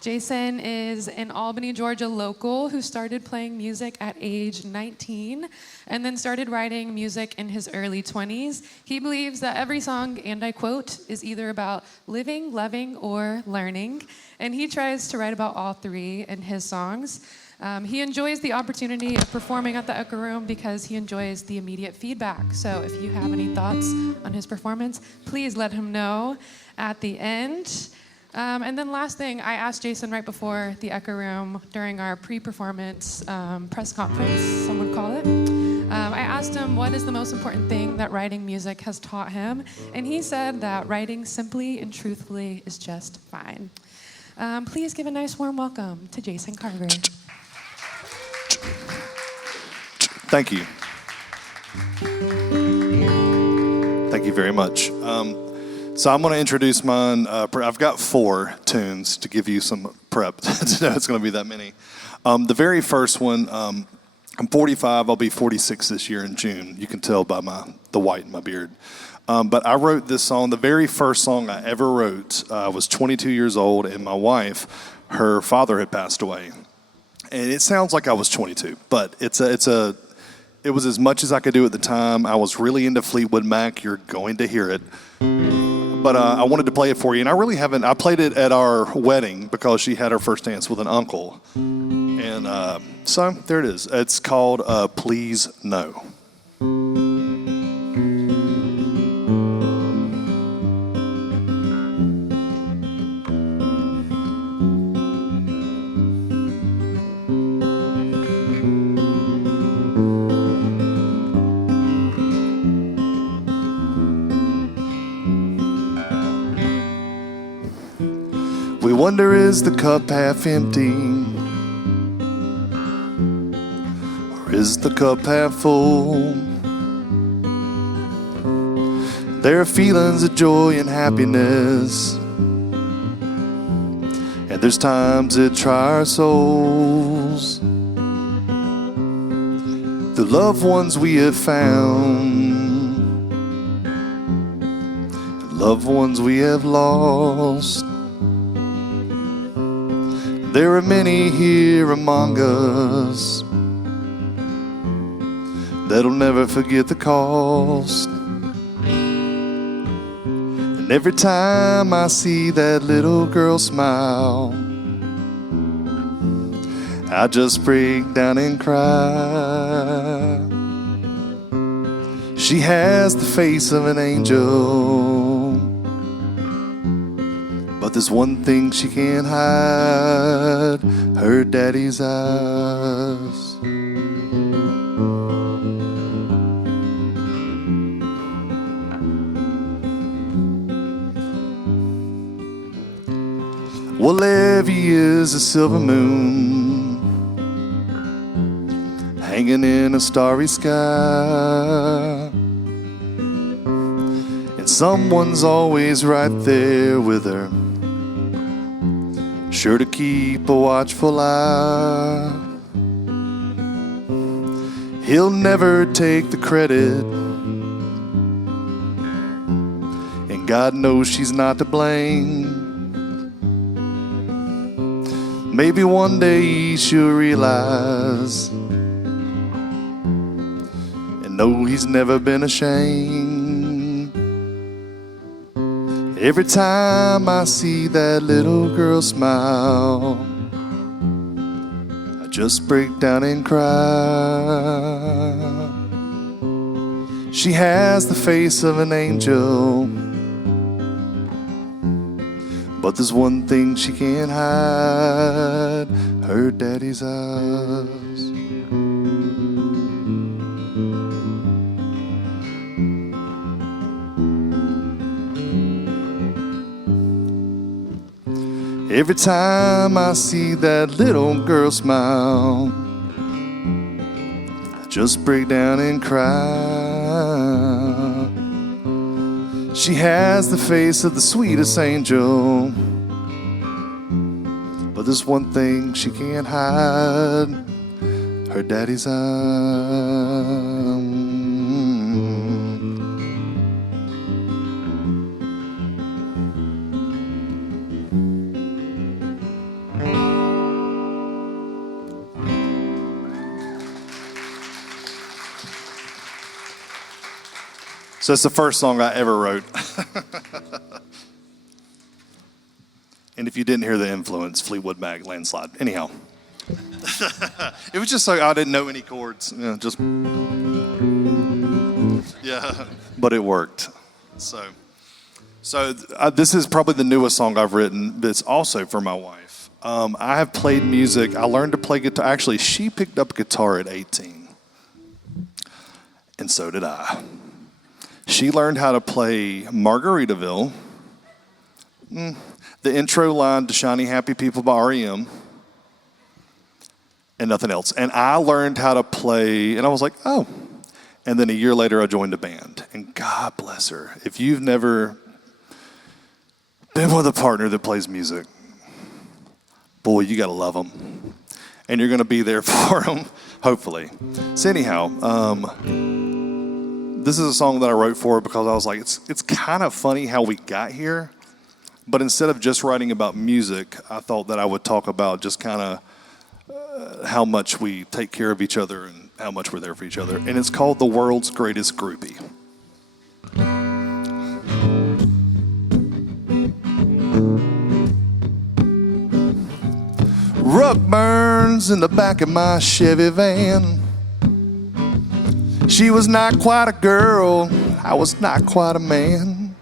Jason is an Albany, Georgia local who started playing music at age 19 and then started writing music in his early 20s. He believes that every song, and I quote, is either about living, loving, or learning. And he tries to write about all three in his songs. He enjoys the opportunity of performing at the Echo Room because he enjoys the immediate feedback. So if you have any thoughts on his performance, please let him know at the end. And then last thing, I asked Jason right before the Echo Room during our pre-performance press conference, some would call it. I asked him what is the most important thing that writing music has taught him, and he said that writing simply and truthfully is just fine. Please give a nice warm welcome to Jason Carver. Thank you. Thank you very much. So I'm going to introduce mine. I've got 4 tunes to give you some prep to know it's going to be that many. The very first one, I'm 45. I'll be 46 this year in June. You can tell by the white in my beard. But I wrote this song. The very first song I ever wrote, I was 22 years old, and my wife, her father had passed away. And it sounds like I was 22, but it was as much as I could do at the time. I was really into Fleetwood Mac. You're going to hear it. But I wanted to play it for you, and I played it at our wedding because she had her first dance with an uncle. And so there it is. It's called Please No. We wonder, is the cup half empty? Or is the cup half full? There are feelings of joy and happiness, and there's times that try our souls. The loved ones we have found, the loved ones we have lost. There are many here among us that'll never forget the cost. And every time I see that little girl smile, I just break down and cry. She has the face of an angel, but there's one thing she can't hide, her daddy's eyes. Well, every is a silver moon hanging in a starry sky, and someone's always right there with her, sure to keep a watchful eye. He'll never take the credit, and God knows she's not to blame. Maybe one day she'll realize and know he's never been ashamed. Every time I see that little girl smile, I just break down and cry. She has the face of an angel, but there's one thing she can't hide, her daddy's eyes. Every time I see that little girl smile, I just break down and cry. She has the face of the sweetest angel, but there's one thing she can't hide, her daddy's eyes. So it's the first song I ever wrote. And if you didn't hear the influence, Fleetwood Mac, Landslide. Anyhow. It was just so I didn't know any chords. Yeah, but it worked. So this is probably the newest song I've written, but it's also for my wife. I have played music. I learned to play guitar. Actually, she picked up guitar at 18. And so did I. She learned how to play Margaritaville, the intro line to Shiny Happy People by REM, and nothing else. And I learned how to play, and I was like, oh. And then a year later, I joined a band. And God bless her. If you've never been with a partner that plays music, boy, you got to love them. And you're going to be there for them, hopefully. So anyhow, this is a song that I wrote for her because I was like, it's kind of funny how we got here. But instead of just writing about music, I thought that I would talk about just kind of how much we take care of each other and how much we're there for each other. And it's called The World's Greatest Groupie. Rug burns in the back of my Chevy van. She was not quite a girl, I was not quite a man.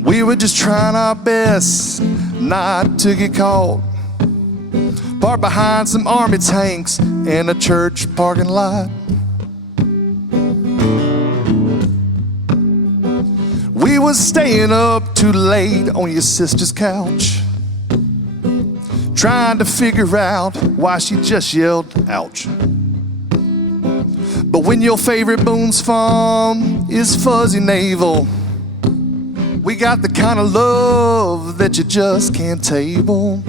We were just trying our best not to get caught. Parked behind some army tanks in a church parking lot. We was staying up too late on your sister's couch, trying to figure out why she just yelled, ouch. But when your favorite Boone's Farm is fuzzy navel, we got the kind of love that you just can't table.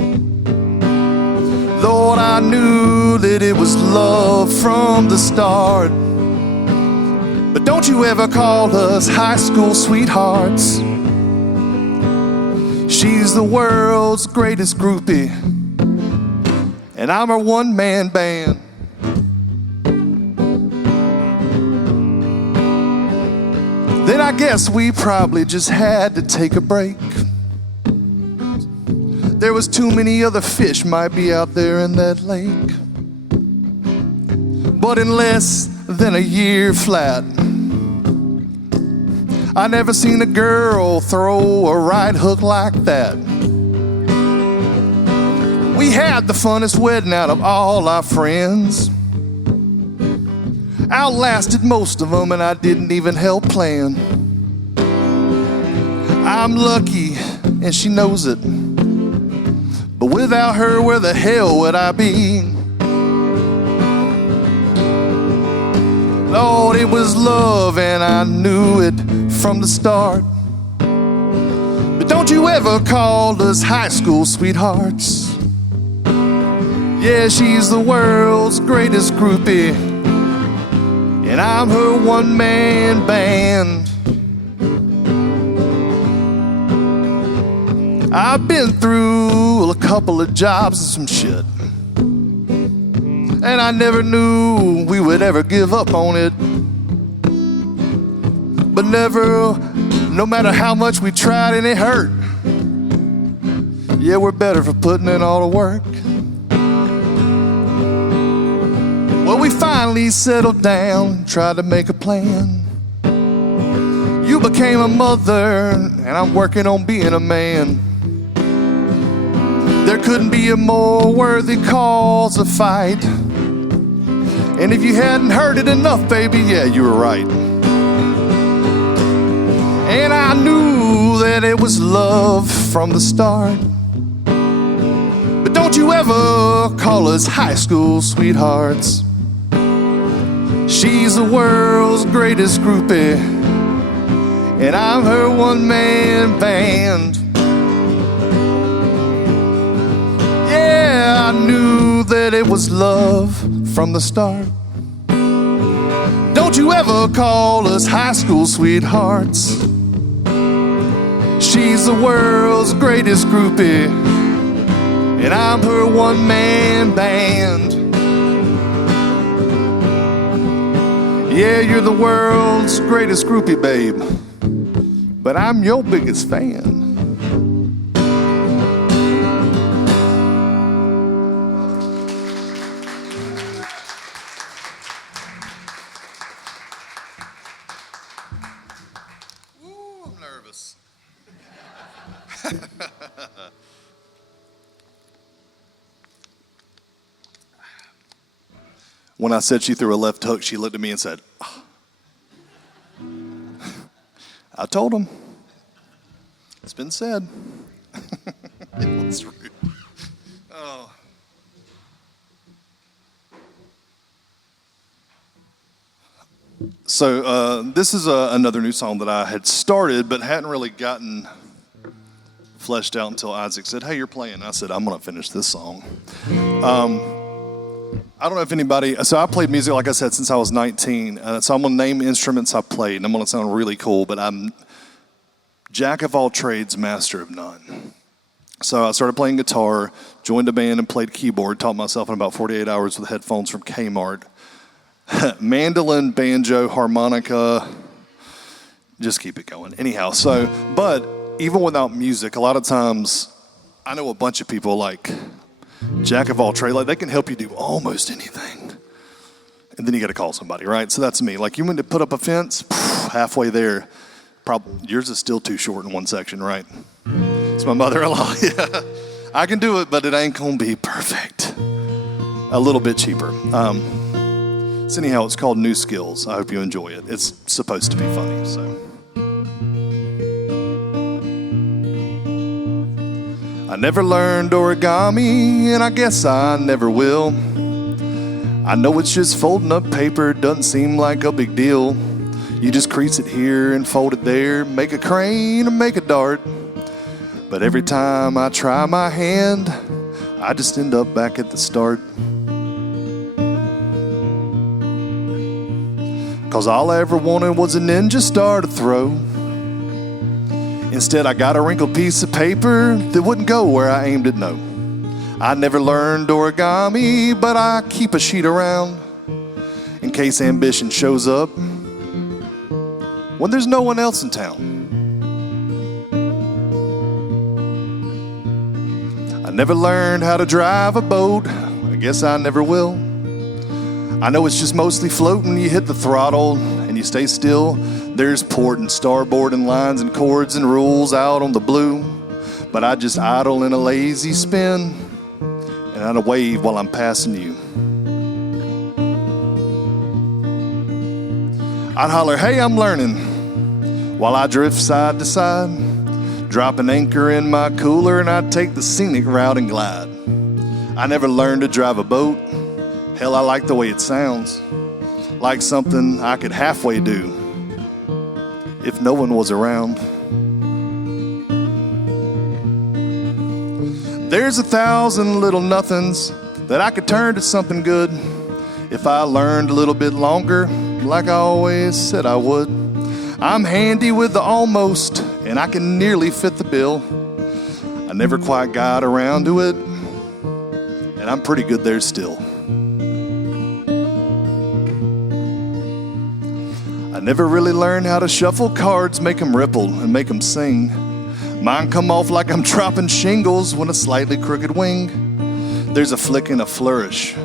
Lord, I knew that it was love from the start. But don't you ever call us high school sweethearts. She's the world's greatest groupie, and I'm her one-man band. Then I guess we probably just had to take a break. There was too many other fish might be out there in that lake. But in less than a year flat, I never seen a girl throw a right hook like that. We had the funnest wedding out of all our friends. Outlasted most of them, and I didn't even help plan. I'm lucky, and she knows it. But without her, where the hell would I be? Lord, it was love, and I knew it from the start. But don't you ever call us high school sweethearts. Yeah, she's the world's greatest groupie, and I'm her one-man band. I've been through a couple of jobs and some shit, and I never knew we would ever give up on it. But never, no matter how much we tried and it hurt, yeah, we're better for putting in all the work. Well, we finally settled down, tried to make a plan. You became a mother, and I'm working on being a man. There couldn't be a more worthy cause to fight. And if you hadn't heard it enough, baby, yeah, you were right. And I knew that it was love from the start. But don't you ever call us high school sweethearts. She's the world's greatest groupie, and I'm her one-man band. Yeah, I knew that it was love from the start. Don't you ever call us high school sweethearts. She's the world's greatest groupie, and I'm her one-man band. Yeah, you're the world's greatest groupie, babe, but I'm your biggest fan. Ooh, I'm nervous. When I said she threw a left hook, she looked at me and said, "Ah." I told him. It's been said. It was rude. Oh. So this is another new song that I had started but hadn't really gotten fleshed out until Isaac said, "Hey, you're playing." I said, "I'm going to finish this song." I don't know if anybody, so I played music, like I said, since I was 19. So I'm going to name instruments I played, and I'm going to sound really cool, but I'm jack of all trades, master of none. So I started playing guitar, joined a band, and played keyboard, taught myself in about 48 hours with headphones from Kmart. Mandolin, banjo, harmonica, just keep it going. Anyhow, so, but even without music, a lot of times, I know a bunch of people like jack of all trades, like they can help you do almost anything. And then you got to call somebody, right? So that's me. Like you went to put up a fence, halfway there, yours is still too short in one section, right? It's my mother-in-law. Yeah. I can do it, but it ain't gonna be perfect. A little bit cheaper. So anyhow, it's called New Skills. I hope you enjoy it. It's supposed to be funny, so. I never learned origami, and I guess I never will. I know it's just folding up paper, doesn't seem like a big deal. You just crease it here and fold it there, make a crane or make a dart. But every time I try my hand, I just end up back at the start. 'Cause all I ever wanted was a ninja star to throw. Instead, I got a wrinkled piece of paper that wouldn't go where I aimed it, no. I never learned origami, but I keep a sheet around in case ambition shows up when there's no one else in town. I never learned how to drive a boat, I guess I never will. I know it's just mostly floating, you hit the throttle and you stay still. There's port and starboard and lines and chords and rules out on the blue. But I just idle in a lazy spin and I'd wave while I'm passing you. I'd holler, "Hey, I'm learning," while I drift side to side. Drop an anchor in my cooler and I'd take the scenic route and glide. I never learned to drive a boat. Hell, I like the way it sounds. Like something I could halfway do if no one was around. There's 1,000 little nothings that I could turn to something good if I learned a little bit longer, like I always said I would. I'm handy with the almost, and I can nearly fit the bill. I never quite got around to it, and I'm pretty good there still. I never really learned how to shuffle cards, make them ripple and make them sing. Mine come off like I'm dropping shingles with a slightly crooked wing. There's a flick and a flourish,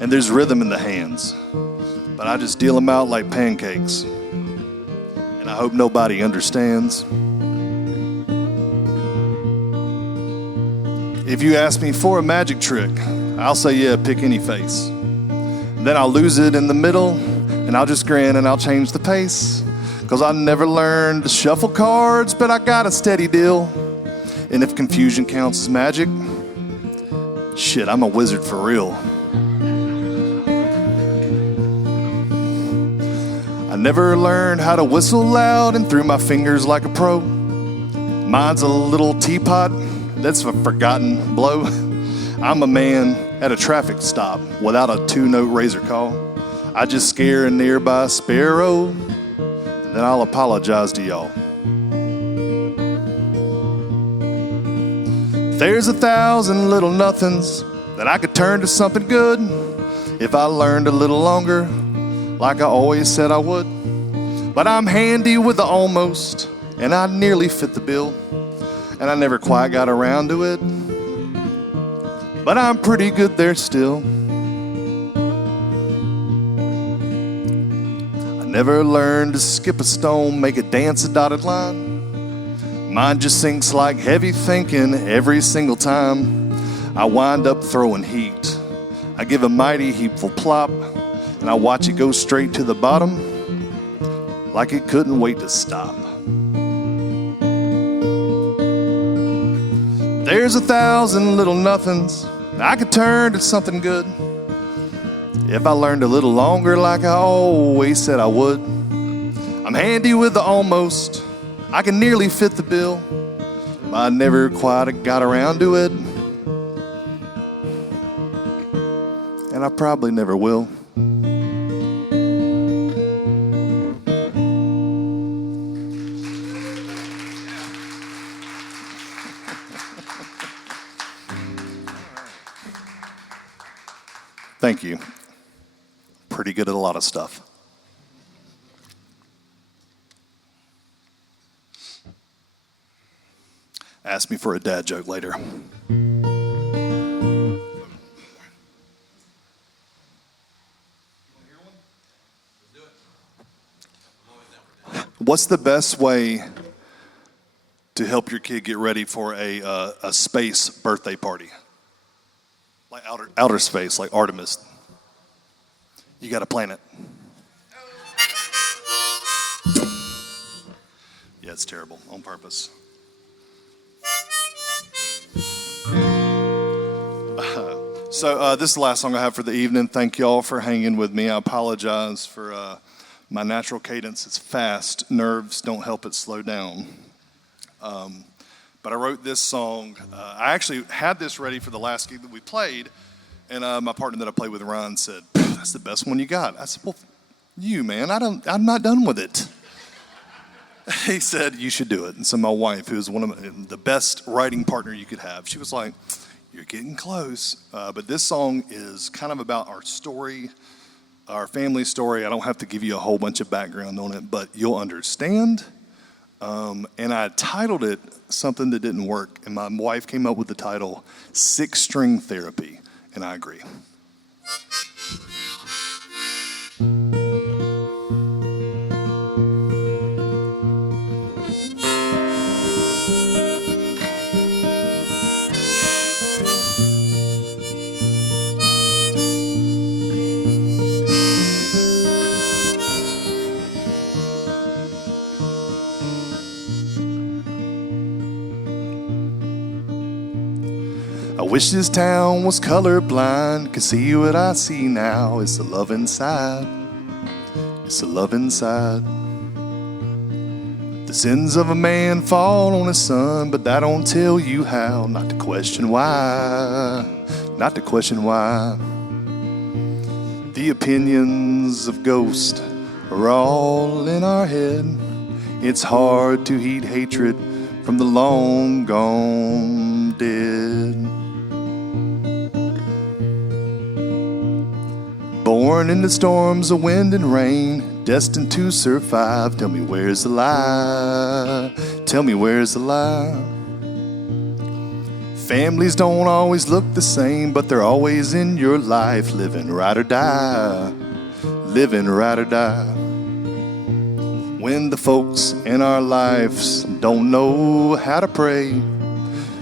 and there's rhythm in the hands. But I just deal them out like pancakes, and I hope nobody understands. If you ask me for a magic trick, I'll say, yeah, pick any face. Then I'll lose it in the middle, and I'll just grin and I'll change the pace. 'Cause I never learned to shuffle cards, but I got a steady deal. And if confusion counts as magic, shit, I'm a wizard for real. I never learned how to whistle loud and through my fingers like a pro. Mine's a little teapot, that's a forgotten blow. I'm a man at a traffic stop without a 2-note razor call. I just scare a nearby sparrow, then I'll apologize to y'all. There's 1,000 little nothings that I could turn to something good if I learned a little longer, like I always said I would. But I'm handy with the almost, and I nearly fit the bill. And I never quite got around to it, but I'm pretty good there still. I never learned to skip a stone, make a dance a dotted line. Mine just sinks like heavy thinking every single time. I wind up throwing heat. I give a mighty heapful plop, and I watch it go straight to the bottom like it couldn't wait to stop. There's 1,000 little nothings I could turn to something good if I learned a little longer like I always said I would. I'm handy with the almost, I can nearly fit the bill, but I never quite got around to it, and I probably never will. Thank you. Pretty good at a lot of stuff. Ask me for a dad joke later. What's the best way to help your kid get ready for a space birthday party? Like outer space, like Artemis. You got to plan it. Yeah, it's terrible, on purpose. So this is the last song I have for the evening. Thank y'all for hanging with me. I apologize for my natural cadence. It's fast. Nerves don't help it slow down. But I wrote this song. I actually had this ready for the last gig that we played, and my partner that I played with, Ron, said, "That's the best one you got." I said, "Well, you, man, I'm not done with it." He said, "You should do it." And so my wife, who is one of the best writing partner you could have, she was like, "You're getting close." But this song is kind of about our story, our family story. I don't have to give you a whole bunch of background on it, but you'll understand. And I titled it something that didn't work, and my wife came up with the title, Six-String Therapy, and I agree. I wish this town was colorblind, could see what I see now. It's the love inside, it's the love inside. The sins of a man fall on his son, but that don't tell you how. Not to question why, not to question why. The opinions of ghosts are all in our head. It's hard to heat hatred from the long gone dead. Born in the storms of wind and rain, destined to survive. Tell me where's the lie? Tell me where's the lie? Families don't always look the same, but they're always in your life, living right or die, living right or die. When the folks in our lives don't know how to pray,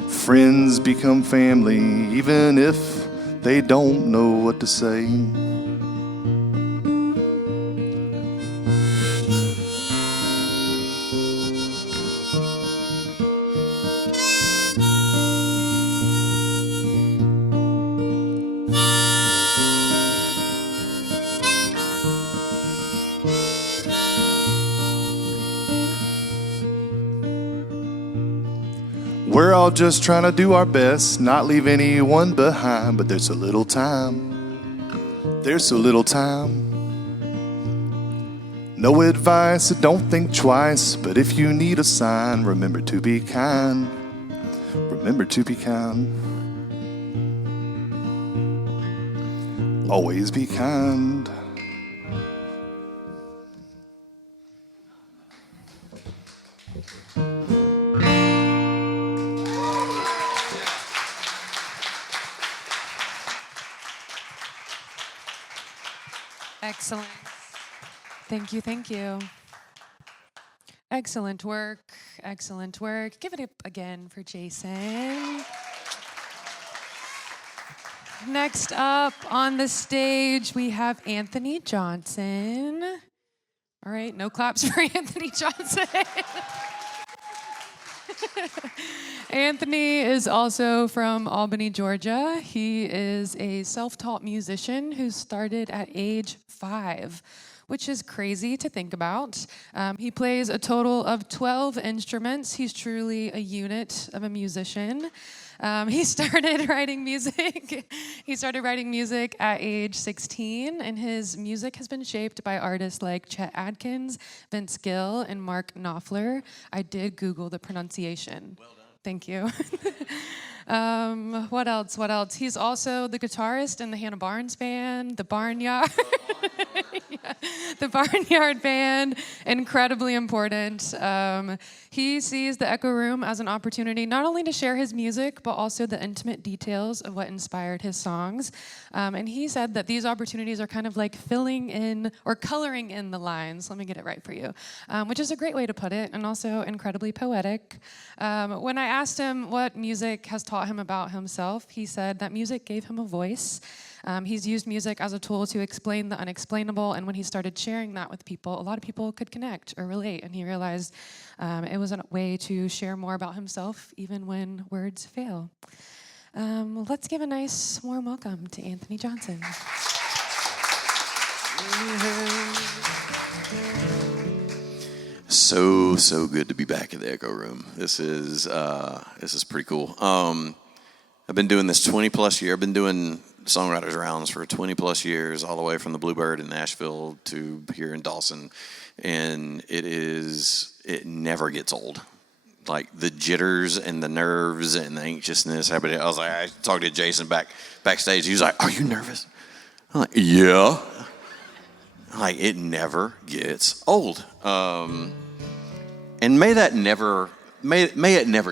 friends become family, even if they don't know what to say. We're all just trying to do our best, not leave anyone behind, but there's so little time, there's so little time. No advice, so don't think twice, but if you need a sign, remember to be kind, remember to be kind. Always be kind, Excellent. Thank you, thank you. Excellent work, excellent work. Give it up again for Jason. Next up on the stage, we have Anthony Johnson. All right, no claps for Anthony Johnson. Anthony is also from Albany, Georgia. He is a self-taught musician who started at age 5, which is crazy to think about. He plays a total of 12 instruments. He's truly a unit of a musician. He started writing music. He started writing music at age 16, and his music has been shaped by artists like Chet Atkins, Vince Gill, and Mark Knopfler. I did Google the pronunciation. Well done. Thank you. What else? What else? He's also the guitarist in the Hannah Barnes Band, the Barnyard. Yeah, the Barnyard Band, incredibly important. He sees the Echo Room as an opportunity not only to share his music, but also the intimate details of what inspired his songs. And he said that these opportunities are kind of like filling in or coloring in the lines. Let me get it right for you, which is a great way to put it, and also incredibly poetic. When I asked him what music has taught him about himself, he said that music gave him a voice. He's used music as a tool to explain the unexplainable, and when he started sharing that with people, a lot of people could connect or relate, and he realized it was a way to share more about himself, even when words fail. Let's give a nice, warm welcome to Anthony Johnson. So good to be back at the Echo Room. This is pretty cool. I've been doing this 20 plus years. I've been doing songwriters rounds for 20 plus years, all the way from the Bluebird in Nashville to here in Dawson, and it never gets old. Like the jitters and the nerves and the anxiousness. I was like, I talked to Jason backstage. He was like, "Are you nervous?" I'm like, "Yeah." Like it never gets old. And may it never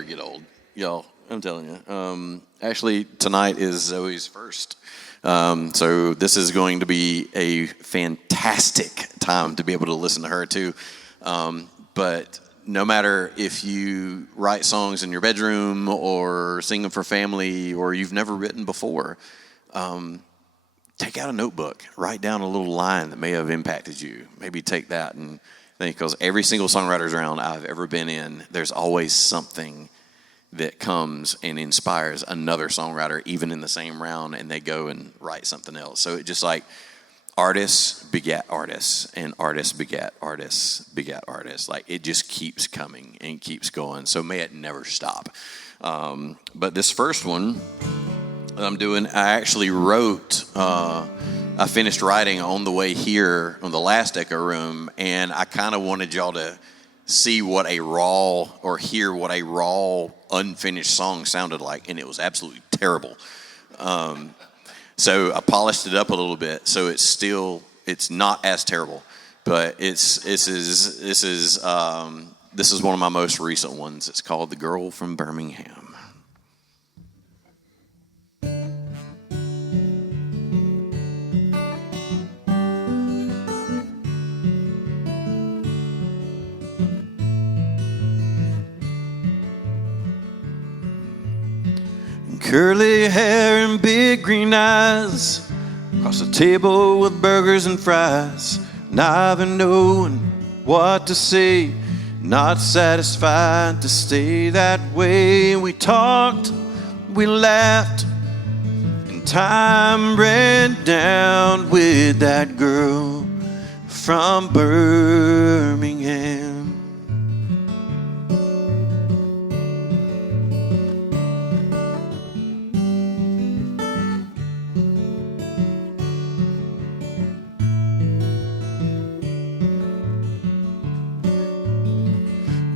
get old, y'all. I'm telling you. Actually, tonight is Zoe's first. So this is going to be a fantastic time to be able to listen to her too. But no matter if you write songs in your bedroom or sing them for family or you've never written before, take out a notebook, write down a little line that may have impacted you. Maybe take that and think, because every single songwriter's round I've ever been in, there's always something that comes and inspires another songwriter, even in the same round, and they go and write something else. So it just like artists begat artists, and artists begat artists begat artists. Like it just keeps coming and keeps going. So may it never stop. But this first one that I'm doing, I actually wrote, I finished writing on the way here on the last Echo Room, and I kind of wanted y'all to see what a raw, or hear what a raw, unfinished song sounded like, and it was absolutely terrible. So I polished it up a little bit, so it's not as terrible, but this is one of my most recent ones. It's called "The Girl from Birmingham." Curly hair and big green eyes, across the table with burgers and fries, neither knowing what to say, not satisfied to stay that way. We talked, we laughed, and time ran down with that girl from Birmingham.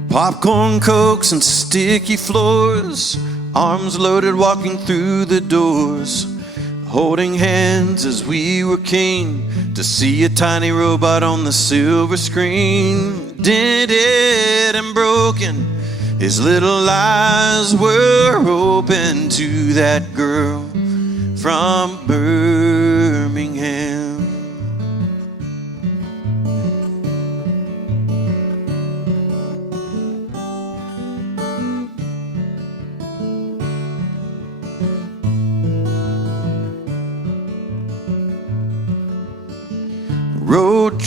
Popcorn, cokes, and sticky floors, arms loaded walking through the doors, holding hands as we were keen to see a tiny robot on the silver screen. Dented and broken, his little eyes were open to that girl from Birmingham.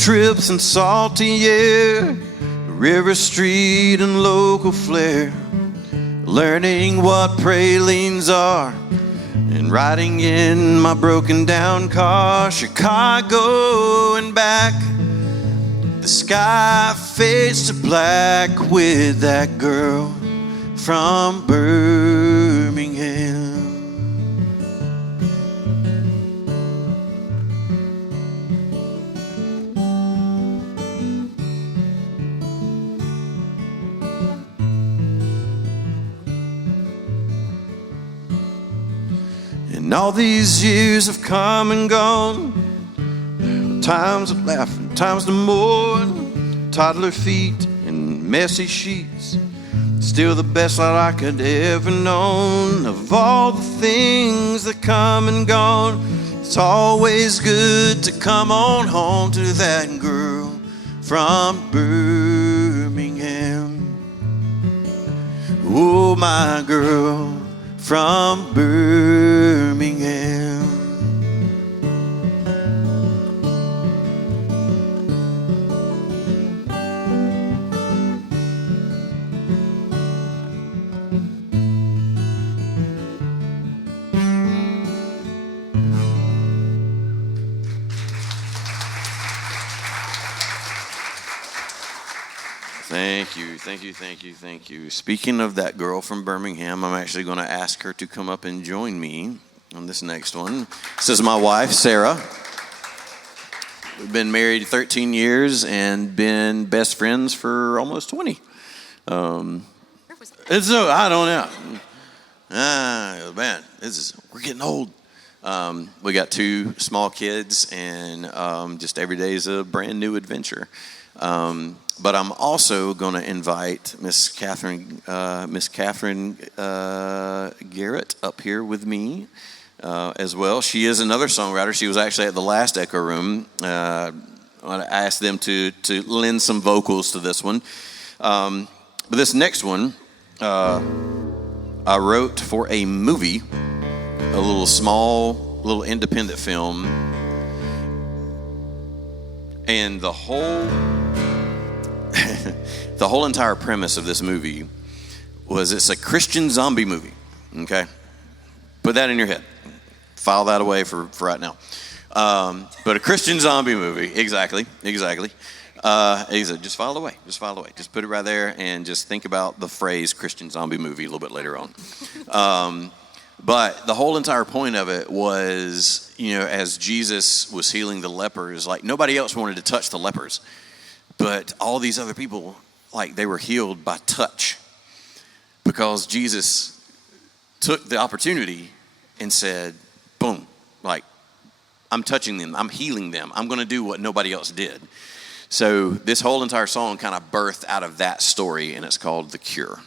trips and salty air, River Street and local flair, learning what pralines are, and riding in my broken down car, Chicago and back. The sky fades to black with that girl from Birmingham. And all these years have come and gone, times of laughing, times to mourn, toddler feet and messy sheets. Still the best that I could ever known. Of all the things that come and gone, it's always good to come on home to that girl from Birmingham. Oh, my girl from Birmingham. Thank you. Speaking of that girl from Birmingham, I'm actually going to ask her to come up and join me on this next one. This is my wife, Sarah. We've been married 13 years and been best friends for almost 20. I don't know. Man, we're getting old. We got 2 small kids, and just every day is a brand new adventure. But I'm also going to invite Miss Catherine Garrett up here with me as well. She is another songwriter. She was actually at the last Echo Room. I asked them to lend some vocals to this one. But this next one, I wrote for a movie, a little independent film, and the whole entire premise of this movie was it's a Christian zombie movie. Okay, put that in your head, file that away for right now. But a Christian zombie movie, exactly. He said, just file it away, just put it right there, and just think about the phrase Christian zombie movie a little bit later on. But the whole entire point of it was, as Jesus was healing the lepers, like nobody else wanted to touch the lepers, but all these other people, like they were healed by touch, because Jesus took the opportunity and said, boom, like I'm touching them, I'm healing them, I'm going to do what nobody else did. So this whole entire song kind of birthed out of that story, and it's called The Cure.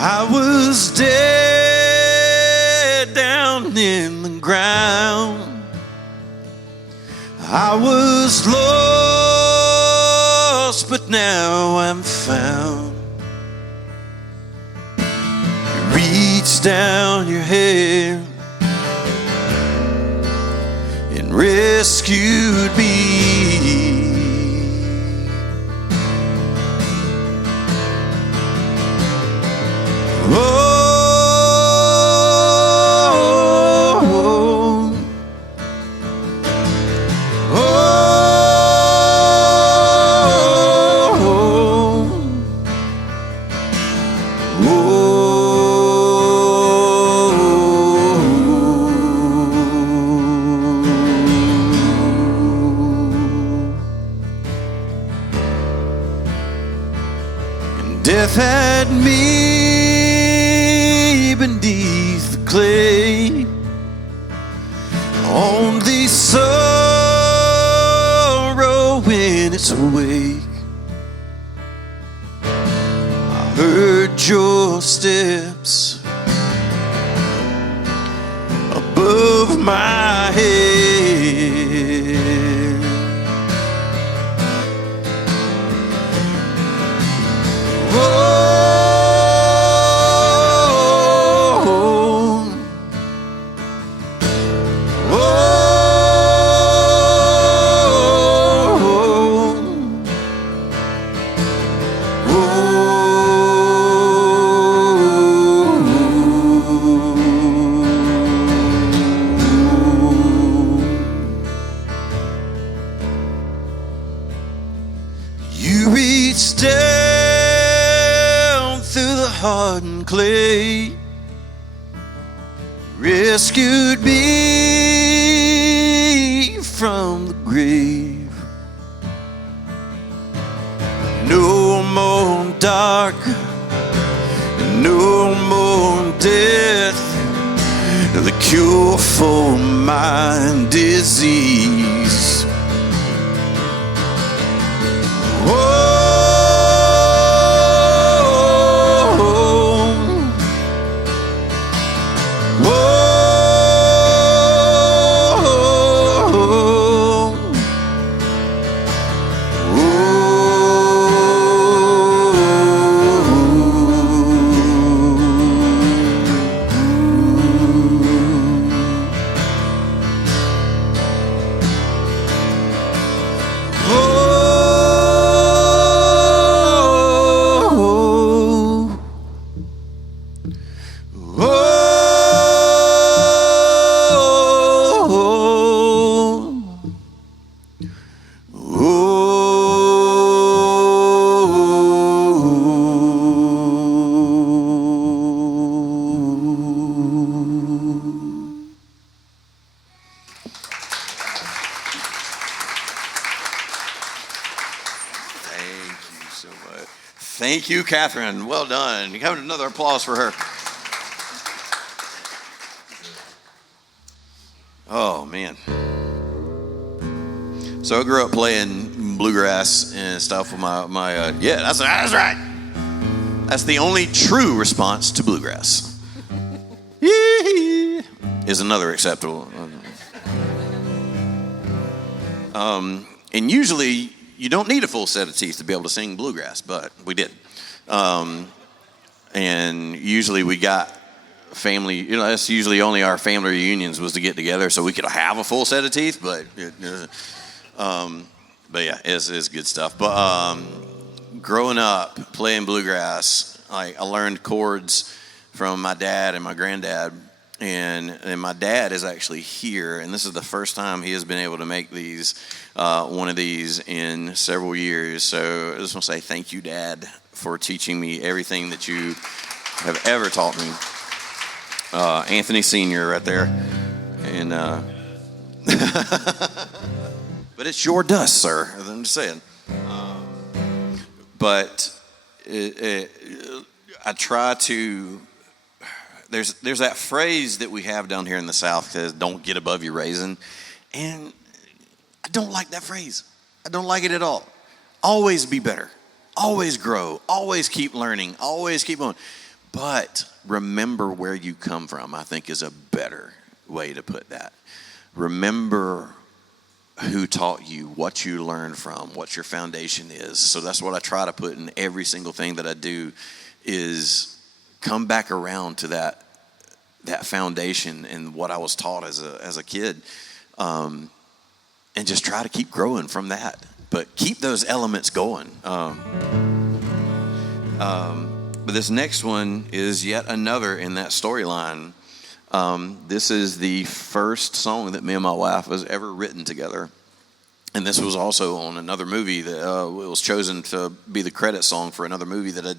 I was dead down in the ground. I was lost, but now I'm found. You reached down your hand and rescued me. Death had me beneath the clay, only sorrow in its wake. I heard your steps above my head. hardened clay, rescued me from the grave. No more dark, no more death, the cure for my disease. Thank you, Catherine. Well done. You have another applause for her. Oh, man. So I grew up playing bluegrass and stuff with my yeah, that's right. That's the only true response to bluegrass. Is another acceptable. And usually you don't need a full set of teeth to be able to sing bluegrass, but we did. And usually we got family, that's usually only our family reunions was to get together so we could have a full set of teeth, but yeah, it's good stuff. But growing up playing bluegrass, I learned chords from my dad and my granddad, and my dad is actually here, and this is the first time he has been able to make these one of these in several years. So I just want to say thank you, Dad, for teaching me everything that you have ever taught me. Anthony Sr. right there, and but it's your dust, sir. I'm just saying. But I try to. There's that phrase that we have down here in the South that says, "Don't get above your raisin," and I don't like that phrase. I don't like it at all. Always be better. Always grow. Always keep learning. Always keep on. But remember where you come from, I think, is a better way to put that. Remember who taught you, what you learned from, what your foundation is. So that's what I try to put in every single thing that I do, is come back around to that foundation and what I was taught as a kid, and just try to keep growing from that. But keep those elements going. But this next one is yet another in that storyline. This is the first song that me and my wife has ever written together. And this was also on another movie that it was chosen to be the credit song for another movie that I'd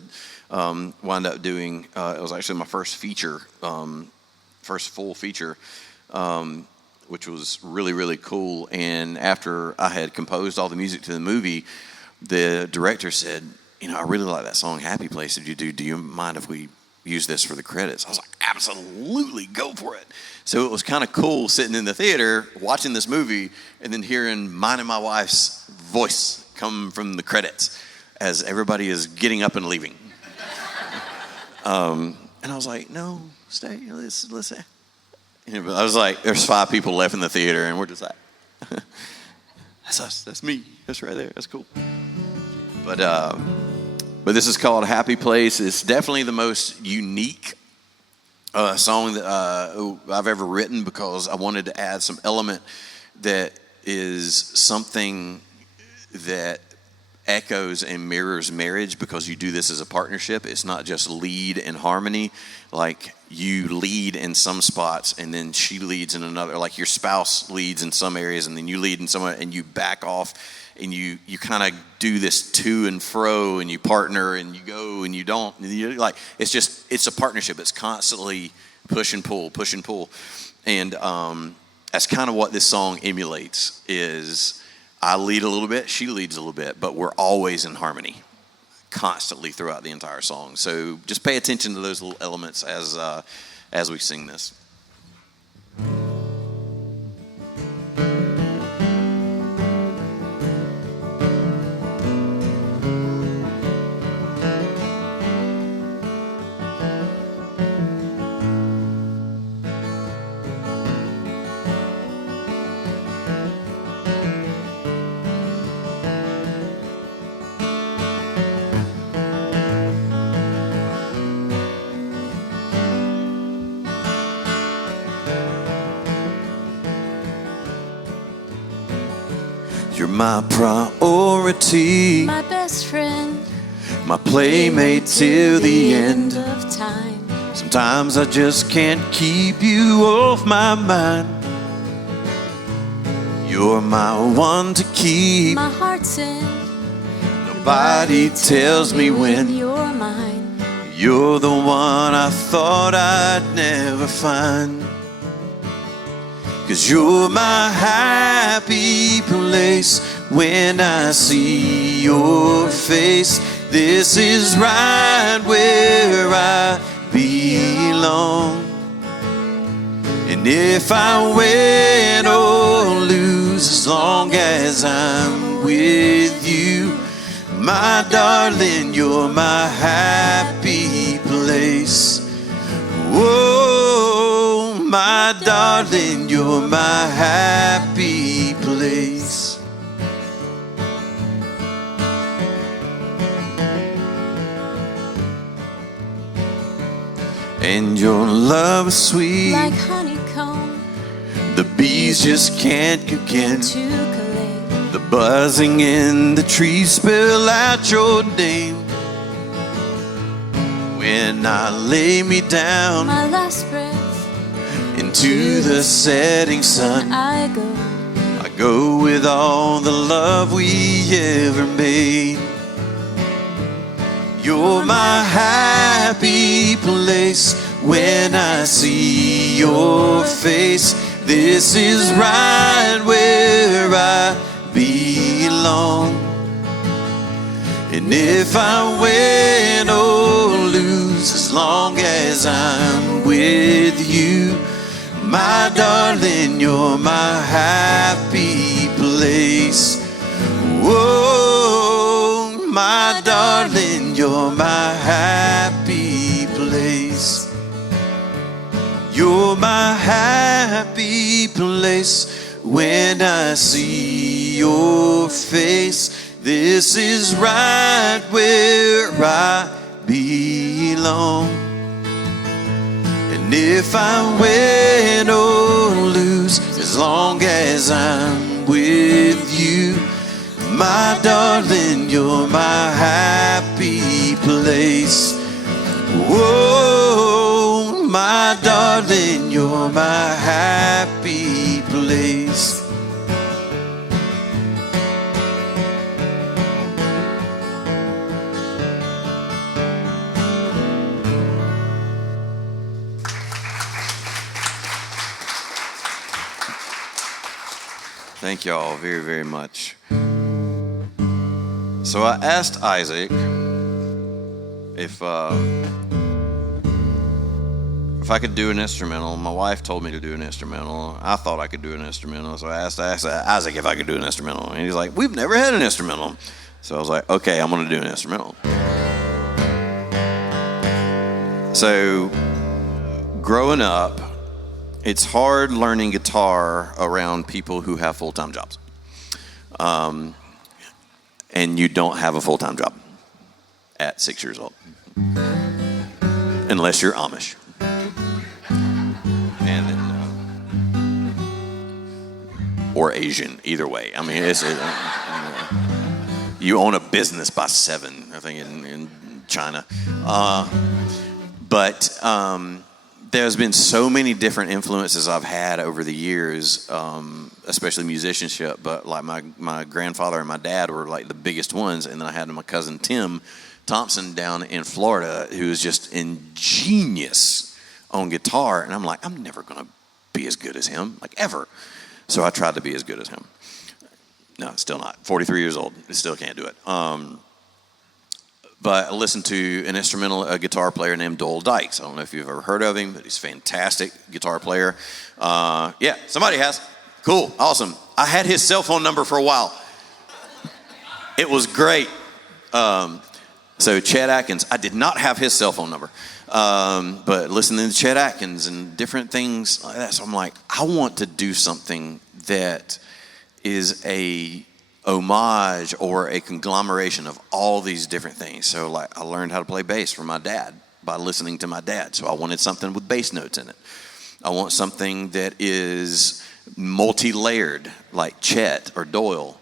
wound up doing. It was actually my first feature, first full feature, which was really, really cool. And after I had composed all the music to the movie, the director said, I really like that song, Happy Place, that you do. Do you mind if we use this for the credits? I was like, absolutely, go for it. So it was kind of cool sitting in the theater, watching this movie, and then hearing mine and my wife's voice come from the credits as everybody is getting up and leaving. And I was like, no, stay, let's I was like, there's 5 people left in the theater, and we're just like, that's us, that's me, that's right there, that's cool. But this is called Happy Place. It's definitely the most unique song that I've ever written, because I wanted to add some element that is something that echoes and mirrors marriage because you do this as a partnership. It's not just lead and harmony. Like you lead in some spots and then she leads in another. Like your spouse leads in some areas and then you lead in some, and you back off and you kind of do this to and fro and you partner and you go and you don't. You're like it's a partnership. It's constantly push and pull, push and pull. And that's kind of what this song emulates is I lead a little bit, she leads a little bit, but we're always in harmony constantly throughout the entire song. So just pay attention to those little elements as we sing this. You're my priority, my best friend, my playmate till the end. of time. Sometimes I just can't keep you off my mind. You're my one to keep. My heart's in. Nobody tells me when. You're mine. You're the one I thought I'd never find. 'Cause you're my happy place. When I see your face, this is right where I belong. And if I win or lose, as long as I'm with you, my darling, you're my happy place. Whoa, my darling, you're my happy place. And your love is sweet, like honeycomb, the bees just can't begin to collect. The buzzing in the trees spell out your name. When I lay me down My last breath, into the setting sun, I go with all the love we ever made. You're my happy place. When I see your face, this is right where I belong. And if I win or lose, as long as I'm with you, my darling, you're my happy place. Whoa, my darling, you're my happy place. You're my happy place. When I see your face, this is right where I belong. And if I win or lose, as long as I'm with you, my darling, you're my happy place. Whoa, my darling, you're my happy place. Thank you all very, very much. So I asked Isaac if I could do an instrumental. My wife told me to do an instrumental. I thought I could do an instrumental, so I asked Isaac if I could do an instrumental. And he's like, we've never had an instrumental. So I was like, okay, I'm going to do an instrumental. So growing up, it's hard learning guitar around people who have full-time jobs. And you don't have a full-time job at 6 years old. Unless you're Amish. And then, or Asian, either way. I mean, You own a business by 7, I think, in China. But there's been so many different influences I've had over the years, especially musicianship. But like my grandfather and my dad were like the biggest ones, and then I had my cousin Tim Thompson down in Florida, who is just ingenious on guitar, and I'm like, I'm never gonna be as good as him, like ever. So I tried to be as good as him. No, still not. 43 years old, still can't do it. But I listened to an a guitar player named Doyle Dykes. I don't know if you've ever heard of him, but he's a fantastic guitar player. Yeah, somebody has. Cool, awesome. I had his cell phone number for a while. It was great. So Chet Atkins, I did not have his cell phone number. But listening to Chet Atkins and different things like that, so I'm like, I want to do something that is a homage or a conglomeration of all these different things. So like I learned how to play bass from my dad by listening to my dad. So I wanted something with bass notes in it. I want something that is multi-layered like Chet or Doyle.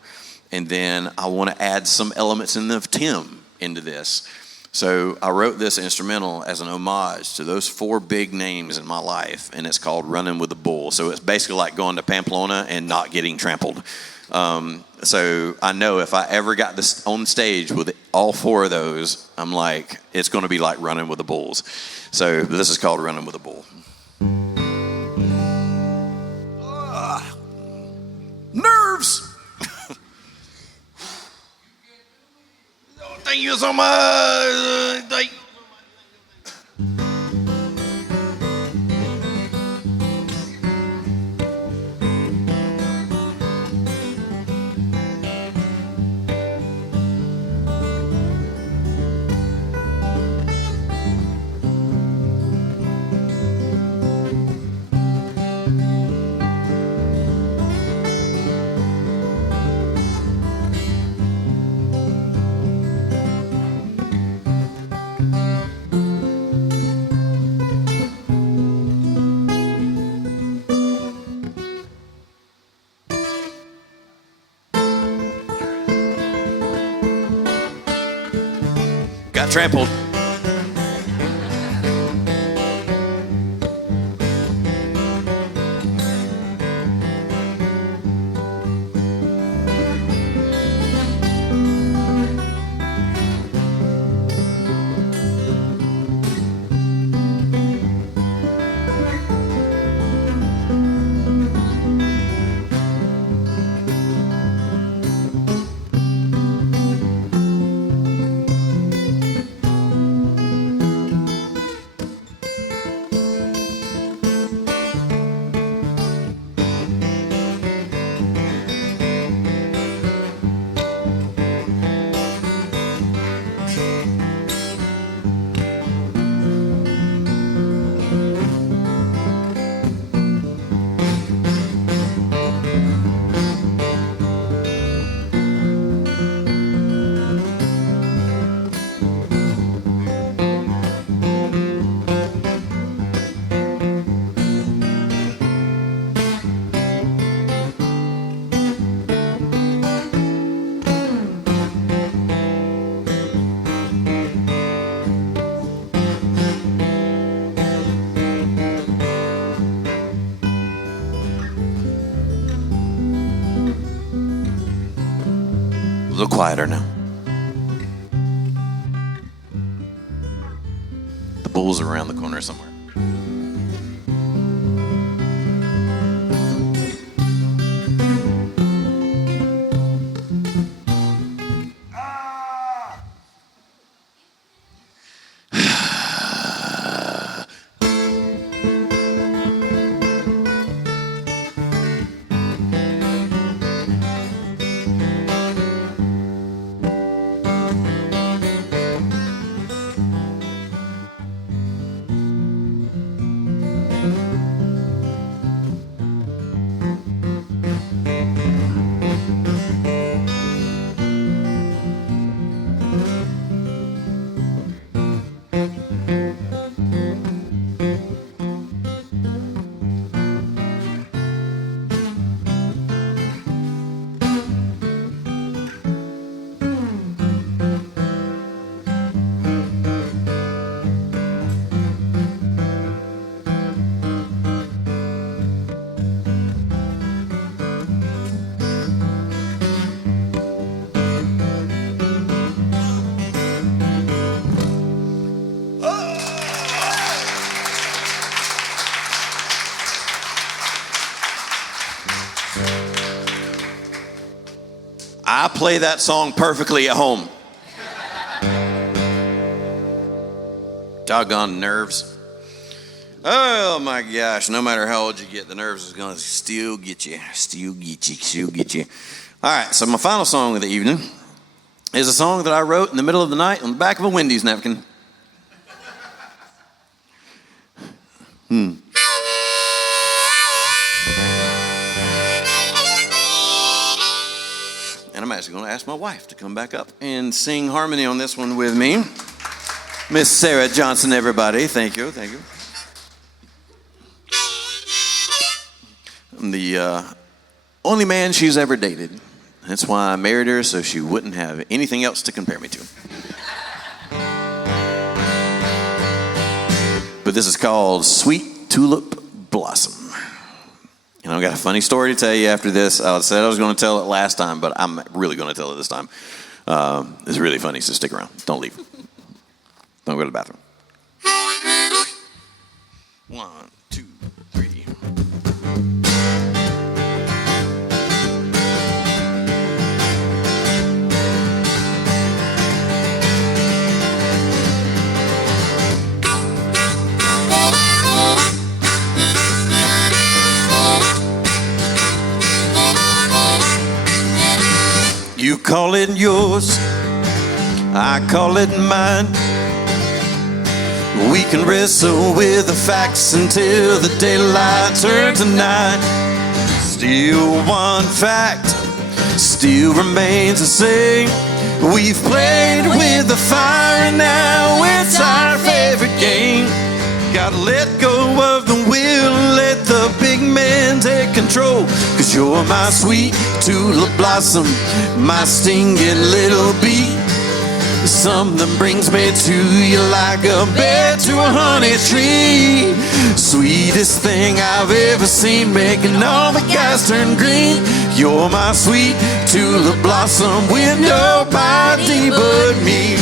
And then I want to add some elements of Tim into this. So I wrote this instrumental as an homage to those 4 big names in my life, and it's called Running with the Bull. So it's basically like going to Pamplona and not getting trampled. So I know if I ever got this on stage with all 4 of those, I'm like, it's going to be like running with the bulls. So this is called Running with the Bull. Nerves! Thank you so much. Got trampled. A little quieter now. The bull's around the corner somewhere. I play that song perfectly at home. Doggone nerves. Oh my gosh, no matter how old you get, the nerves is going to still get you. All right, so my final song of the evening is a song that I wrote in the middle of the night on the back of a Wendy's napkin. And I'm actually going to ask my wife to come back up and sing harmony on this one with me. Miss Sarah Johnson, everybody. Thank you. I'm the only man she's ever dated. That's why I married her, so she wouldn't have anything else to compare me to. But this is called Sweet Tulip Blossom. And I've got a funny story to tell you after this. I said I was going to tell it last time, but I'm really going to tell it this time. It's really funny, so stick around. Don't leave. Don't go to the bathroom. 1, 2, 3. You call it yours, I call it mine. We can wrestle with the facts until the daylight turns to night. Still one fact still remains the same. We've played with the fire and now it's our favorite game. Gotta let go of the wheel and let the big man take control. 'Cause you're my sweet tulip blossom, my stinging little bee. Something brings me to you like a bear to a honey tree. Sweetest thing I've ever seen, making all the guys turn green. You're my sweet tulip blossom with nobody but me.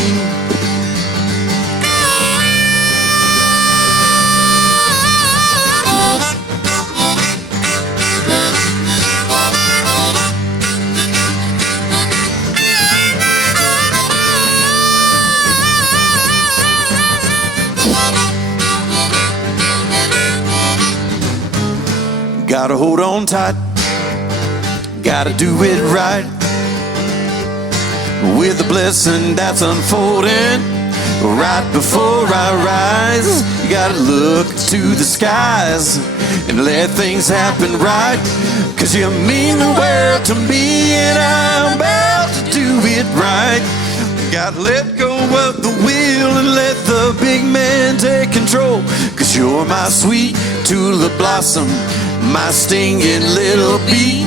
Gotta hold on tight, gotta do it right. With the blessing that's unfolding right before our eyes. You gotta look to the skies and let things happen right. 'Cause you mean the world to me and I'm about to do it right. Gotta let go of the wheel and let the big man take control. 'Cause you're my sweet tulip blossom, my stinging little bee.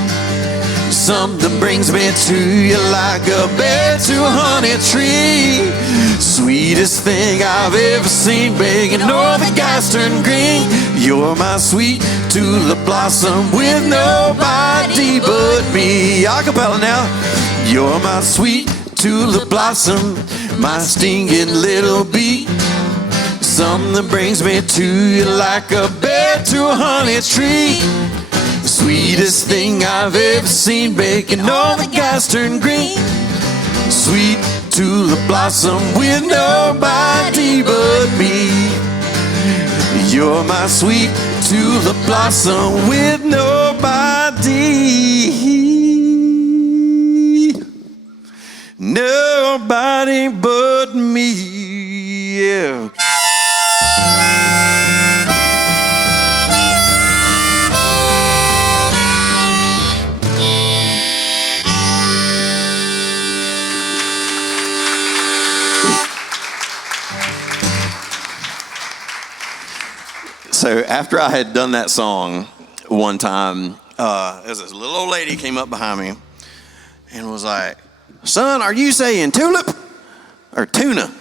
Something brings me to you like a bear to a honey tree. Sweetest thing I've ever seen, making all the guys turn green. You're my sweet tulip blossom with nobody but me. Acapella now. You're my sweet tulip blossom, my stinging little bee. Something brings me to you like a bear to a honey tree. Sweetest thing I've ever seen, making all the guys turn green. Sweet tulip blossom with nobody but me. You're my sweet tulip blossom with nobody but me. Yeah. So after I had done that song one time, this little old lady came up behind me and was like, "Son, are you saying tulip or tuna?"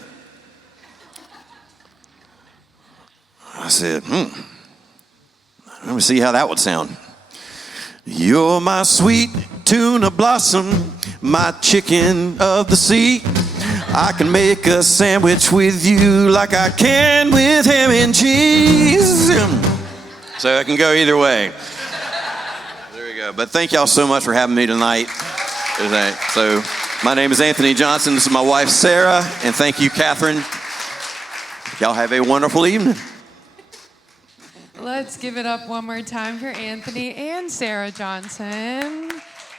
I said, let me see how that would sound. You're my sweet tuna blossom, my chicken of the sea. I can make a sandwich with you like I can with ham and cheese. So I can go either way. There we go. But thank y'all so much for having me tonight. Okay, so my name is Anthony Johnson. This is my wife, Sarah. And thank you, Catherine. Y'all have a wonderful evening. Let's give it up one more time for Anthony and Sarah Johnson.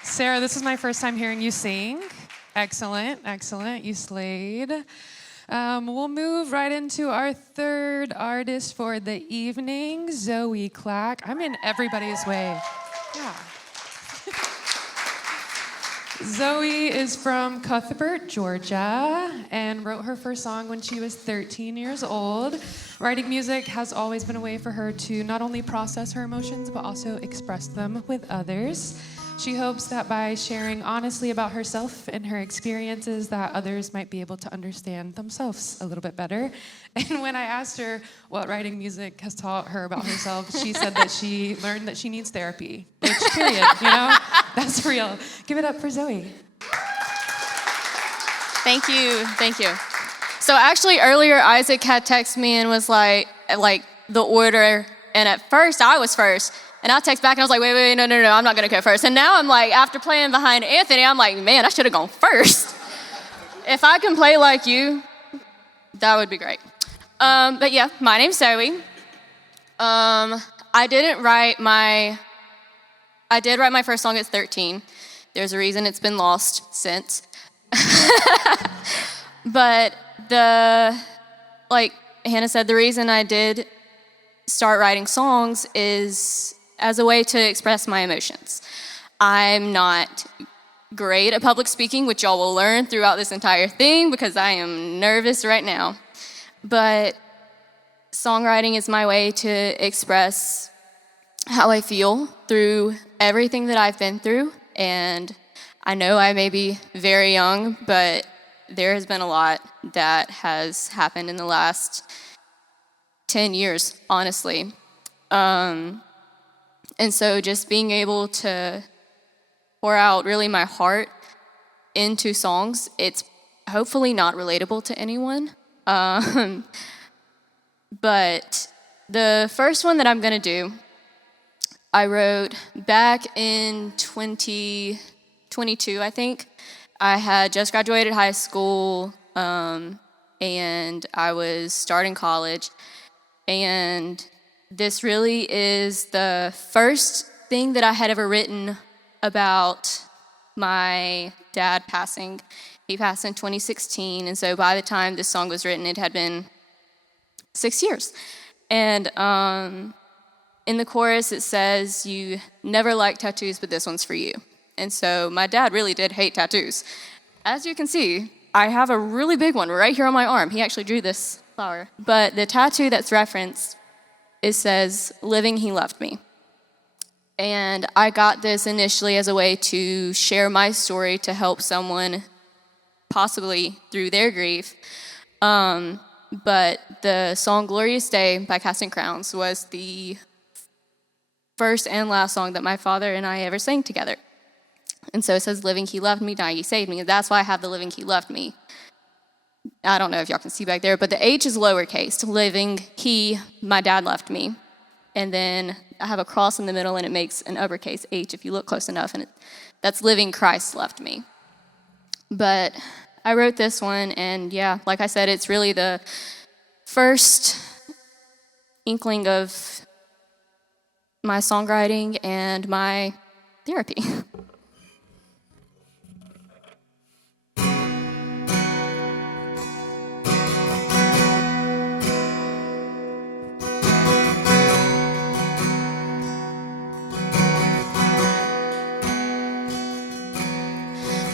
Sarah, this is my first time hearing you sing. Excellent, excellent. You slayed. We'll move right into our third artist for the evening, Zoe Clack. I'm in everybody's way. Yeah. Zoe is from Cuthbert, Georgia, and wrote her first song when she was 13 years old. Writing music has always been a way for her to not only process her emotions, but also express them with others. She hopes that by sharing honestly about herself and her experiences, that others might be able to understand themselves a little bit better. And when I asked her what writing music has taught her about herself, she said that she learned that she needs therapy. Which, period, that's real. Give it up for Zoe. Thank you. So actually earlier, Isaac had texted me and was like the order, and at first I was first. And I text back and I was like, wait, no, I'm not gonna go first. And now I'm like, after playing behind Anthony, I'm like, man, I should have gone first. If I can play like you, that would be great. But yeah, my name's Zoe. I did write my first song at 13. There's a reason it's been lost since. But like Hannah said, the reason I did start writing songs is as a way to express my emotions. I'm not great at public speaking, which y'all will learn throughout this entire thing because I am nervous right now. But songwriting is my way to express how I feel through everything that I've been through. And I know I may be very young, but there has been a lot that has happened in the last 10 years, honestly. And so just being able to pour out really my heart into songs, it's hopefully not relatable to anyone. But the first one that I'm gonna do, I wrote back in 2022, I think. I had just graduated high school, and I was starting college. And this really is the first thing that I had ever written about my dad passing. He passed in 2016, and so by the time this song was written, it had been 6 years. And in the chorus, it says, "You never liked tattoos, but this one's for you." And so my dad really did hate tattoos. As you can see, I have a really big one right here on my arm. He actually drew this flower. But the tattoo that's referenced, it says, "Living, he loved me." And I got this initially as a way to share my story to help someone possibly through their grief. But the song Glorious Day by Casting Crowns was the first and last song that my father and I ever sang together. And so it says, "Living, he loved me, dying, he saved me." And that's why I have the "Living, he loved me." I don't know if y'all can see back there, but the H is lowercase. Living, he, my dad left me. And then I have a cross in the middle, and it makes an uppercase H if you look close enough, and that's living, Christ left me. But I wrote this one, and yeah, like I said, it's really the first inkling of my songwriting and my therapy.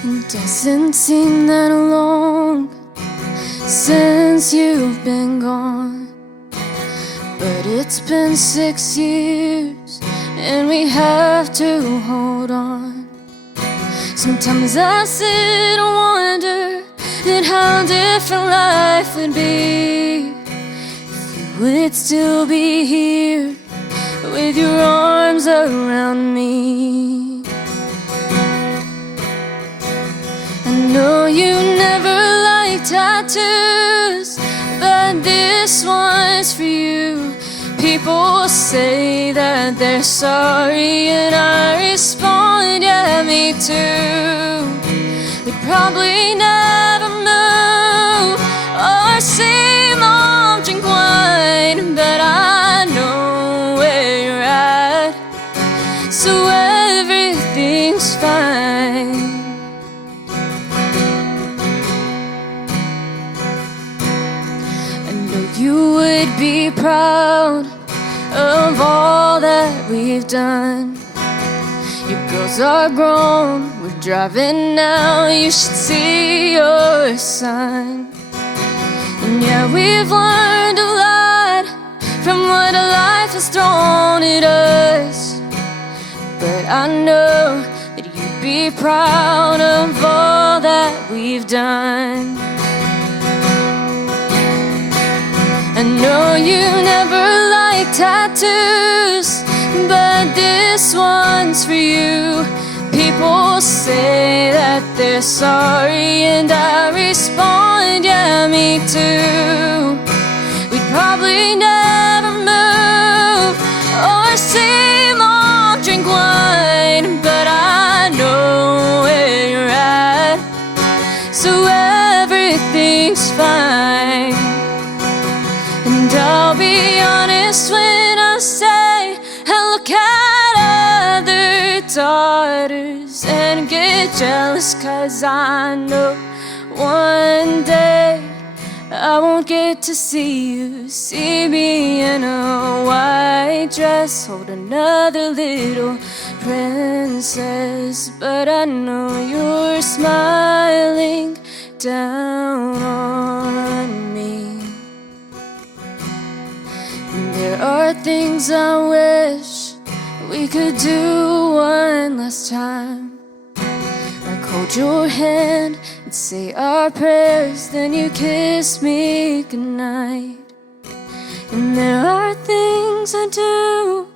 It doesn't seem that long since you've been gone, but it's been 6 years and we have to hold on. Sometimes I sit and wonder at how different life would be if you would still be here with your arms around me. I know you never liked tattoos, but this one's for you. People say that they're sorry, and I respond, yeah, me me too. We'd probably never move or see mom drink wine, but I know where you're at, so everything's fine. I know you would be proud of all that we've done. Your girls are grown, we're driving now, you should see your son. And yeah, we've learned a lot from what life has thrown at us, but I know that you'd be proud of all that we've done. I know you never liked tattoos, but this one's for you. People say that they're sorry, and I respond, yeah, me too. We'd probably never move or see mom drink wine, but I know where you're at, so everything's fine. And I'll be honest when I say I look at other daughters and get jealous, 'cause I know one day I won't get to see you, see me in a white dress, hold another little princess. But I know you're smiling down on me. There are things I wish we could do one last time, like hold your hand and say our prayers, then you kiss me goodnight. And there are things I do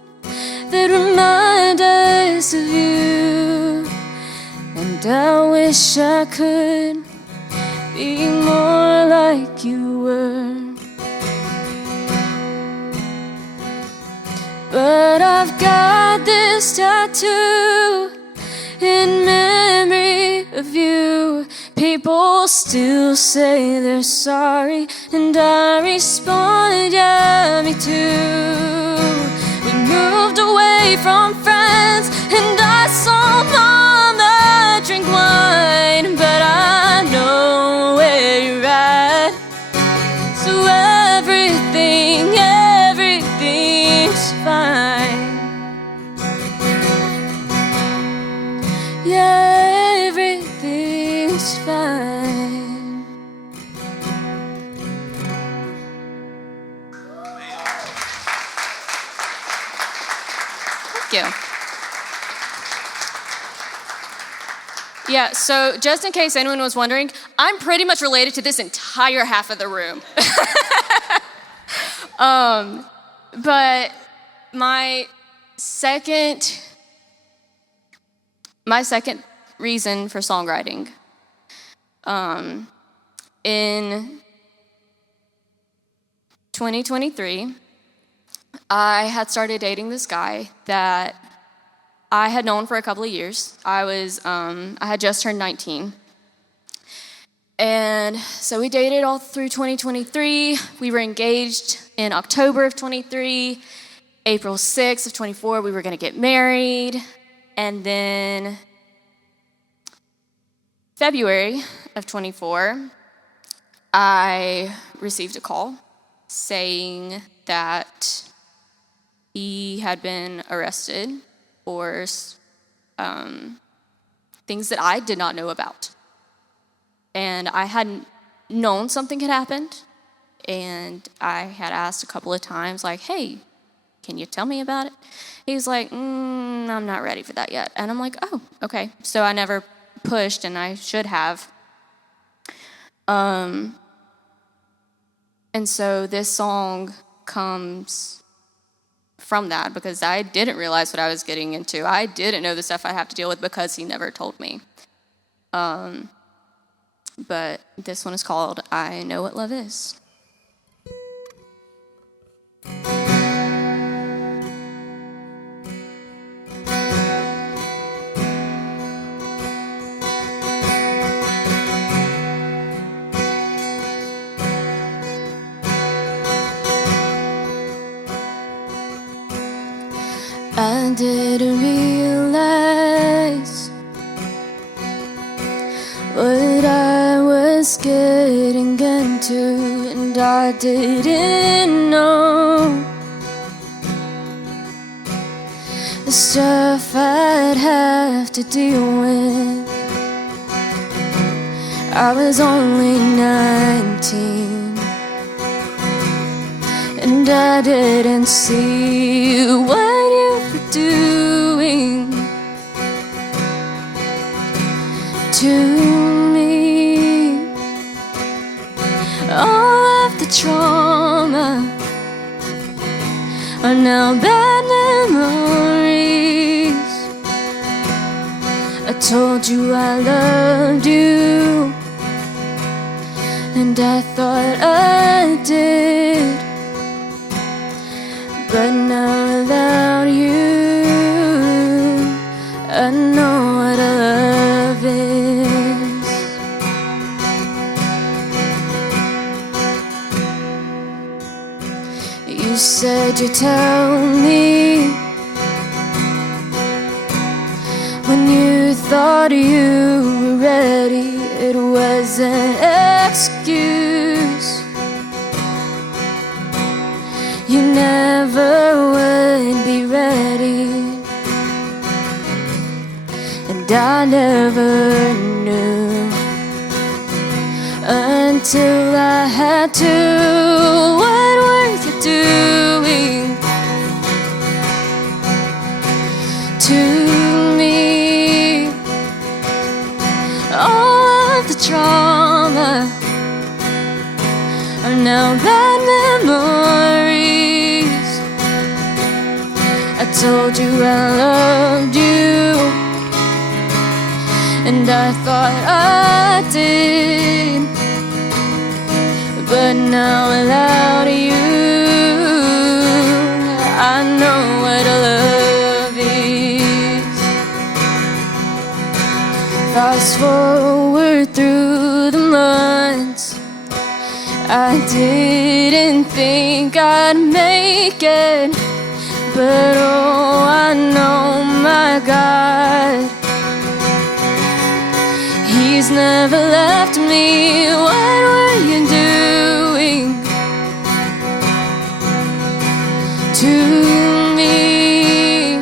that remind us of you, and I wish I could be more like you were. But I've got this tattoo in memory of you. People still say they're sorry, and I respond, yeah, me too. We moved away from friends, and I saw mama drink wine, but I know where you're at, so everything's fine. Yeah, everything's fine. Thank you. Yeah, so just in case anyone was wondering, I'm pretty much related to this entire half of the room. But my second reason for songwriting, in 2023, I had started dating this guy that I had known for a couple of years. I had just turned 19. And so we dated all through 2023. We were engaged in October of 23. April 6th of 24, we were gonna get married. And then February of 24, I received a call saying that he had been arrested for things that I did not know about. And I hadn't known something had happened. And I had asked a couple of times, like, hey, can you tell me about it? He's like, I'm not ready for that yet. And I'm like, oh, okay. So I never pushed, and I should have. And so this song comes from that, because I didn't realize what I was getting into. I didn't know the stuff I'd have to deal with because he never told me. But this one is called I Know What Love Is. I didn't realize what I was getting into, and I didn't know the stuff I'd have to deal with. I was only 19, and I didn't see what you were doing to me. All of the trauma are now bad memories. I told you I loved you, and I thought I did, but now without you, I know what love is. You said you'd tell me when you thought you were ready. It was an excuse. You never would be ready, and I never knew until I had to. What were you doing to me? All of the trauma are now bad memories. I told you I loved you, and I thought I did, but now without you, I know what love is. Fast forward through the months, I didn't think I'd make it, but oh, I know my God, He's never left me. What were you doing to me?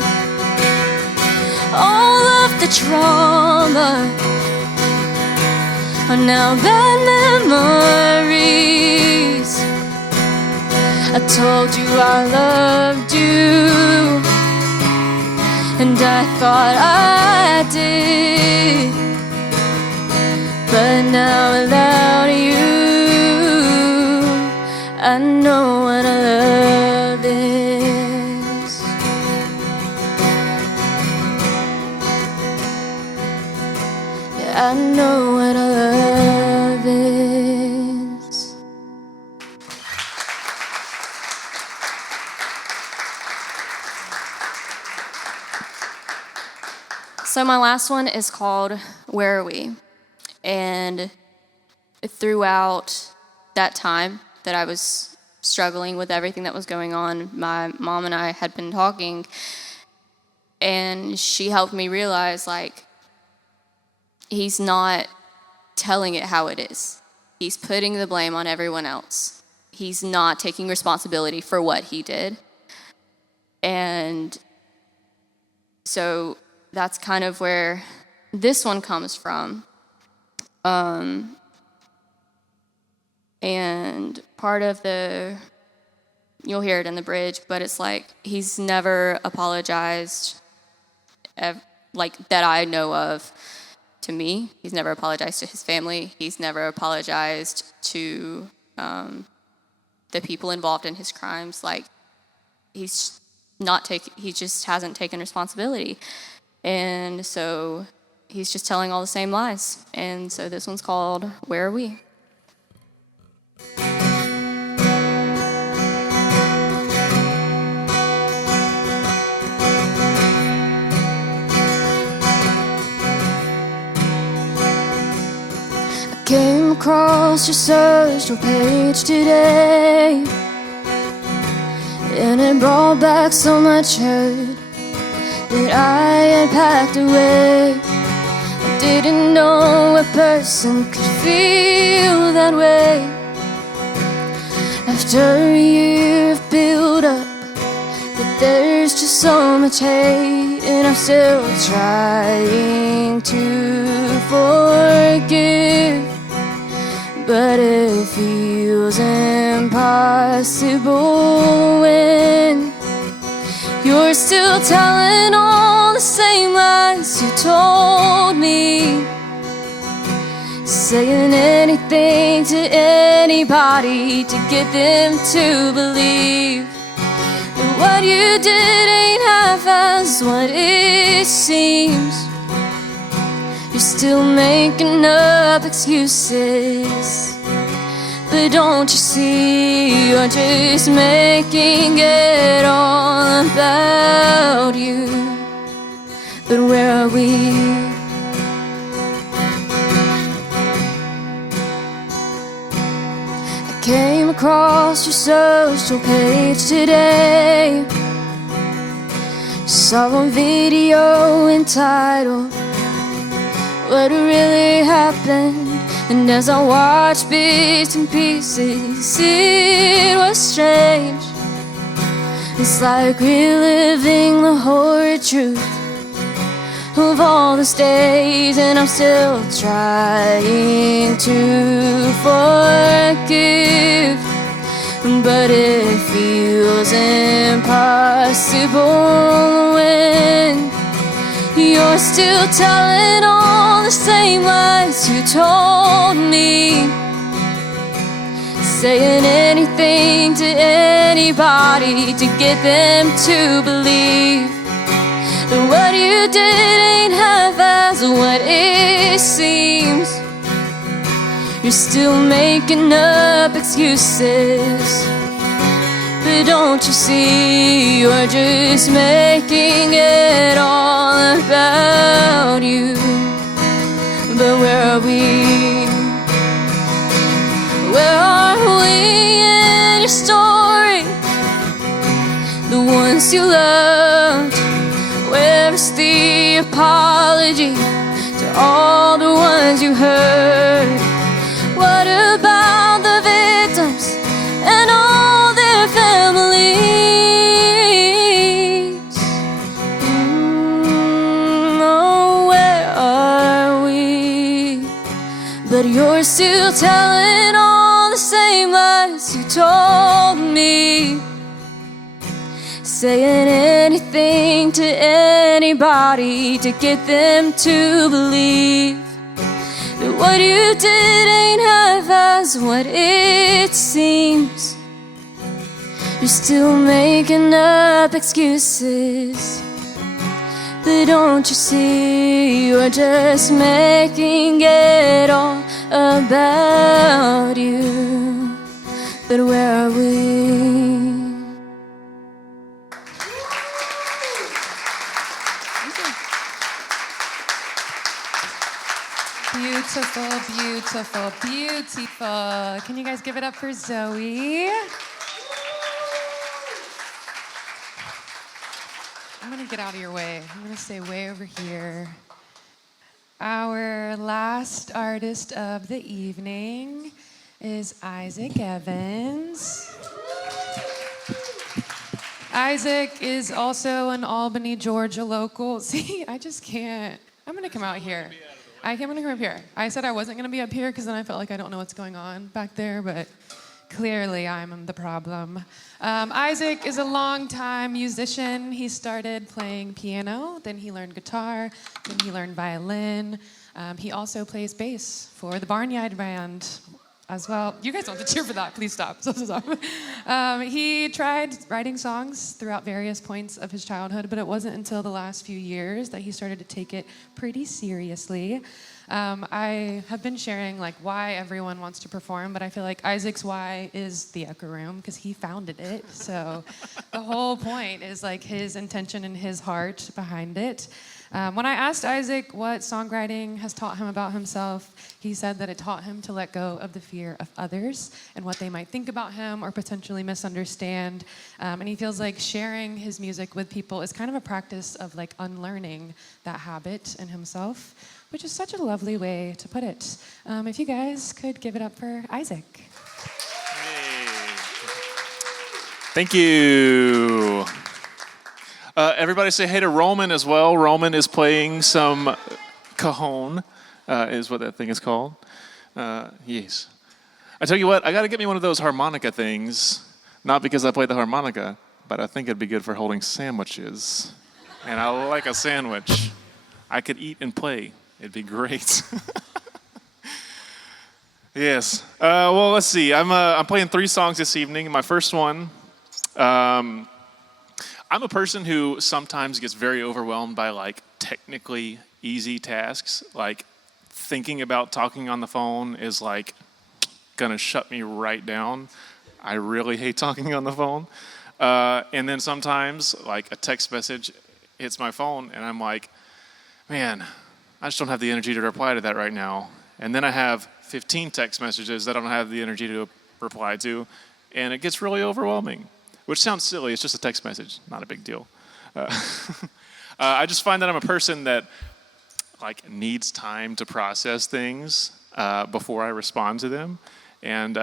All of the trauma are now bad memories. I told you I loved you, and I thought I did, but now without you, I know what love is. Yeah, I know what love is. So my last one is called Where Are We? And throughout that time that I was struggling with everything that was going on, my mom and I had been talking, and she helped me realize, like, He's not telling it how it is. He's putting the blame on everyone else. He's not taking responsibility for what he did. And so that's kind of where this one comes from. And part of you'll hear it in the bridge, but it's like He's never apologized, like that I know of, to me. He's never apologized to His family. He's never apologized to the people involved in His crimes. Like, he just hasn't taken responsibility. And so He's just telling all the same lies. And so this one's called Where Are We? Came across your social page today, and it brought back so much hurt. that I had packed away. I didn't know a person could feel that way. After a year of build-up, but there's just so much hate, and I'm still trying to forgive. But it feels impossible when you're still telling all the same lies you told me, saying anything to anybody to get them to believe that what you did ain't half as what it seems. You're still making up excuses, but don't you see, you're just making it all about you. But where are we? I came across your social page today. Saw a video entitled What Really Happened, and as I watched bits and pieces, it was strange. It's like reliving the horrid truth of all these days, and I'm still trying to forgive. But it feels impossible when you're still telling all the same lies you told me, saying anything to anybody to get them to believe that what you did ain't half as what it seems. You're still making up excuses, but don't you see, you're just making it all about you. But where are we? Where are we in your story? The ones you loved, where is the apology to all the ones you hurt? What about the victims and all their families? Oh, where are we? But you're still telling all the same lies you told me, saying anything to anybody to get them to believe that what you did ain't half as what it seems. You're still making up excuses, but don't you see, you're just making it all about you. But where are we? Beautiful, beautiful, beautiful. Can you guys give it up for Zoe? I'm gonna get out of your way. I'm gonna stay way over here. Our last artist of the evening is Isaac Evans. Isaac is also an Albany, Georgia local. See, I just can't. I'm gonna come out here. I'm gonna come up here. I said I wasn't gonna be up here because then I felt like I don't know what's going on back there, but clearly I'm the problem. Isaac is a longtime musician. He started playing piano, then he learned guitar, then he learned violin. He also plays bass for the Barnyard Band as well. You guys don't have to cheer for that. Please stop. Stop. He tried writing songs throughout various points of his childhood, but it wasn't until the last few years that he started to take it pretty seriously. I have been sharing like why everyone wants to perform, but I feel like Isaac's why is the Echo Room because he founded it. So the whole point is like his intention and his heart behind it. When I asked Isaac what songwriting has taught him about himself, he said that it taught him to let go of the fear of others and what they might think about him or potentially misunderstand. And he feels like sharing his music with people is kind of a practice of like unlearning that habit in himself, which is such a lovely way to put it. If you guys could give it up for Isaac. Thank you. Everybody say hey to Roman as well. Roman is playing some cajon, is what that thing is called. Yes. I tell you what, I got to get me one of those harmonica things, not because I play the harmonica, but I think it'd be good for holding sandwiches. And I like a sandwich. I could eat and play. It'd be great. Yes. Well, let's see. I'm playing 3 songs this evening. My first one, I'm a person who sometimes gets very overwhelmed by like technically easy tasks. Like thinking about talking on the phone is like gonna shut me right down. I really hate talking on the phone. And then sometimes like a text message hits my phone and I'm like, man, I just don't have the energy to reply to that right now. And then I have 15 text messages that I don't have the energy to reply to, and it gets really overwhelming. Which sounds silly, it's just a text message, not a big deal. I just find that I'm a person that like needs time to process things before I respond to them. And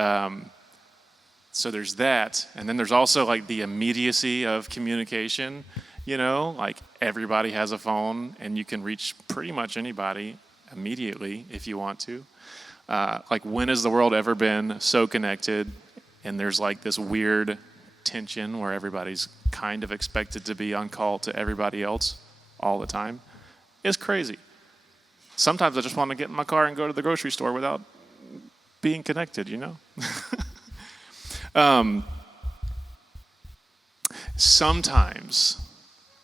so there's that. And then there's also like the immediacy of communication, you know, like everybody has a phone and you can reach pretty much anybody immediately if you want to. Like when has the world ever been so connected and there's like this weird tension where everybody's kind of expected to be on call to everybody else all the time? It's crazy. Sometimes I just want to get in my car and go to the grocery store without being connected, you know? Sometimes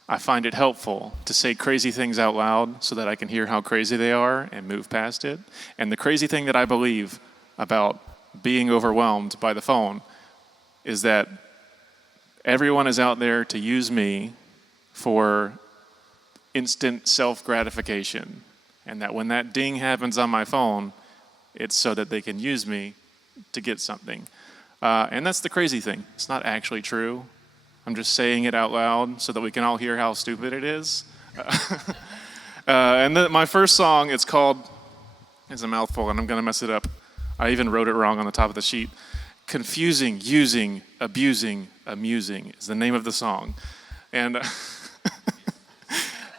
I find it helpful to say crazy things out loud so that I can hear how crazy they are and move past it. And the crazy thing that I believe about being overwhelmed by the phone is that everyone is out there to use me for instant self-gratification. And that when that ding happens on my phone, it's so that they can use me to get something. And that's the crazy thing. It's not actually true. I'm just saying it out loud so that we can all hear how stupid it is. And then my first song, it's a mouthful and I'm gonna mess it up. I even wrote it wrong on the top of the sheet. Confusing, using, abusing, amusing is the name of the song. And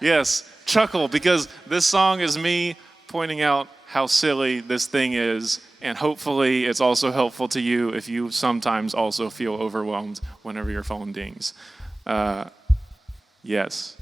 yes, chuckle, because this song is me pointing out how silly this thing is, and hopefully it's also helpful to you if you sometimes also feel overwhelmed whenever your phone dings. Yes.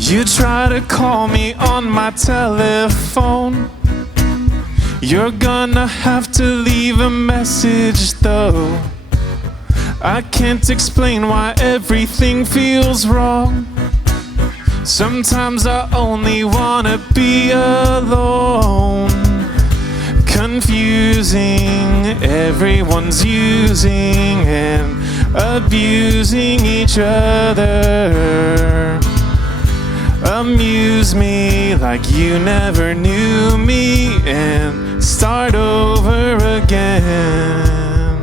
You try to call me on my telephone. You're gonna have to leave a message though. I can't explain why everything feels wrong. Sometimes I only wanna be alone. Confusing, everyone's using and abusing each other. Amuse me like you never knew me and start over again.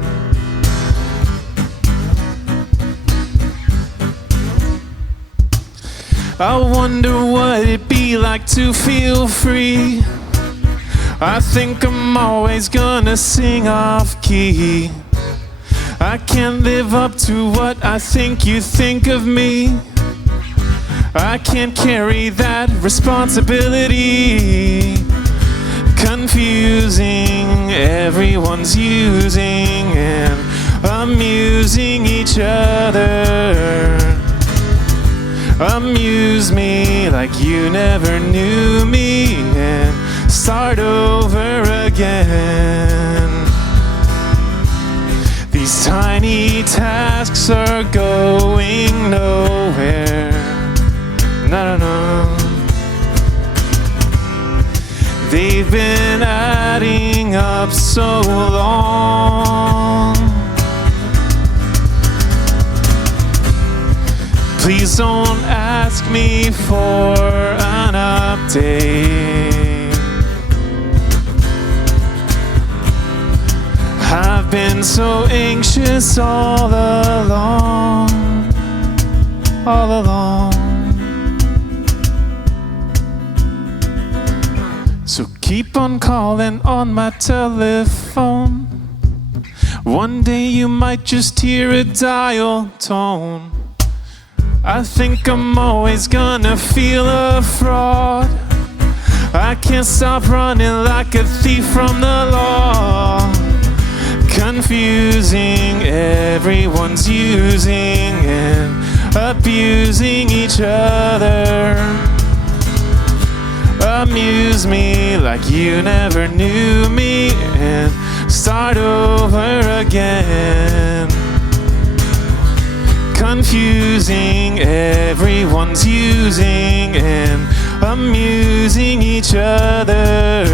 I wonder what it'd be like to feel free. I think I'm always gonna sing off key. I can't live up to what I think you think of me. I can't carry that responsibility. Confusing, everyone's using and amusing each other. Amuse me like you never knew me and start over again. These tiny tasks are going nowhere. No, no, no. so long. Please don't ask me for an update. I've been so anxious all along, all along. So keep on calling on my telephone. One day you might just hear a dial tone. I think I'm always gonna feel a fraud. I can't stop running like a thief from the law. Confusing, everyone's using and abusing each other. Amuse me like you never knew me and start over again. Confusing, everyone's using and amusing each other.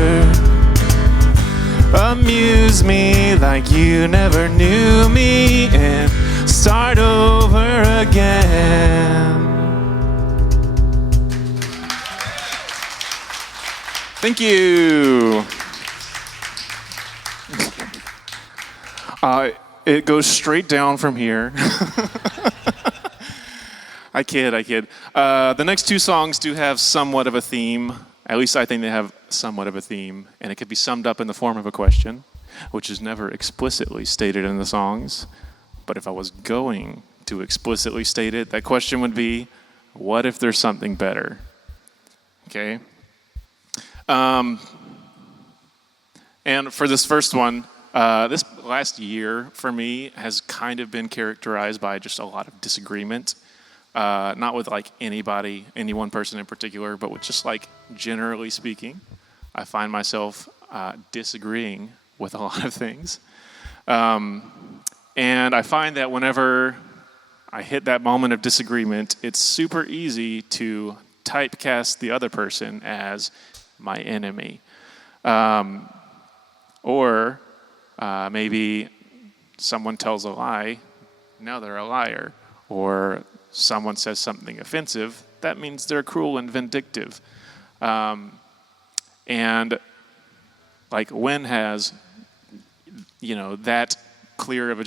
Amuse me like you never knew me and start over again. Thank you. It goes straight down from here. I kid. The next two songs do have somewhat of a theme. At least I think they have somewhat of a theme, and it could be summed up in the form of a question, which is never explicitly stated in the songs. But if I was going to explicitly state it, that question would be, what if there's something better? Okay? And for this first one, this last year for me has kind of been characterized by just a lot of disagreement. Not with like anybody, any one person in particular, but with just like generally speaking, I find myself disagreeing with a lot of things. And I find that whenever I hit that moment of disagreement, it's super easy to typecast the other person as my enemy. Or maybe someone tells a lie, now they're a liar. Or someone says something offensive, that means they're cruel and vindictive. And like, when has, that clear of a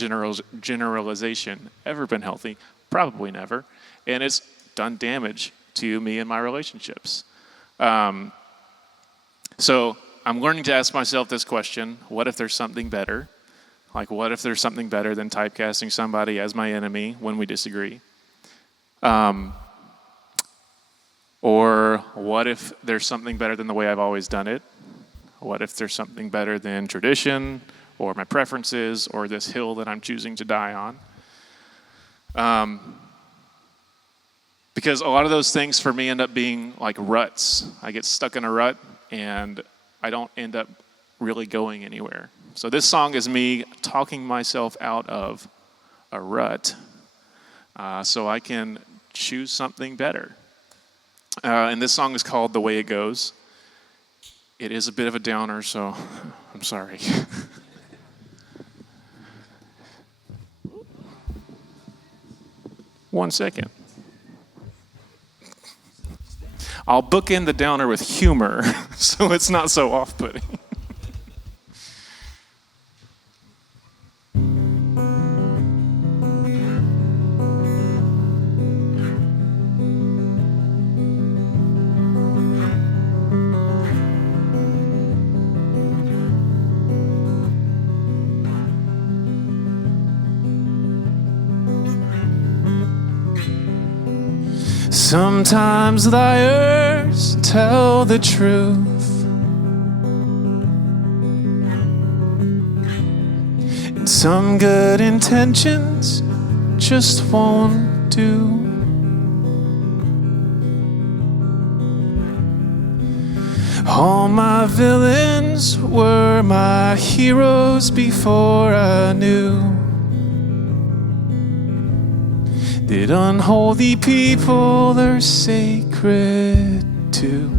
generalization ever been healthy? Probably never. And it's done damage to me and my relationships. So I'm learning to ask myself this question: what if there's something better? Like, what if there's something better than typecasting somebody as my enemy when we disagree? Or what if there's something better than the way I've always done it? What if there's something better than tradition or my preferences or this hill that I'm choosing to die on? Because a lot of those things for me end up being like ruts. I get stuck in a rut and I don't end up really going anywhere. So this song is me talking myself out of a rut so I can choose something better. And this song is called The Way It Goes. It is a bit of a downer, so I'm sorry. 1 second. I'll bookend the downer with humor so it's not so off-putting. Sometimes liars tell the truth, and some good intentions just won't do. All my villains were my heroes before I knew. Did unholy people their sacred too?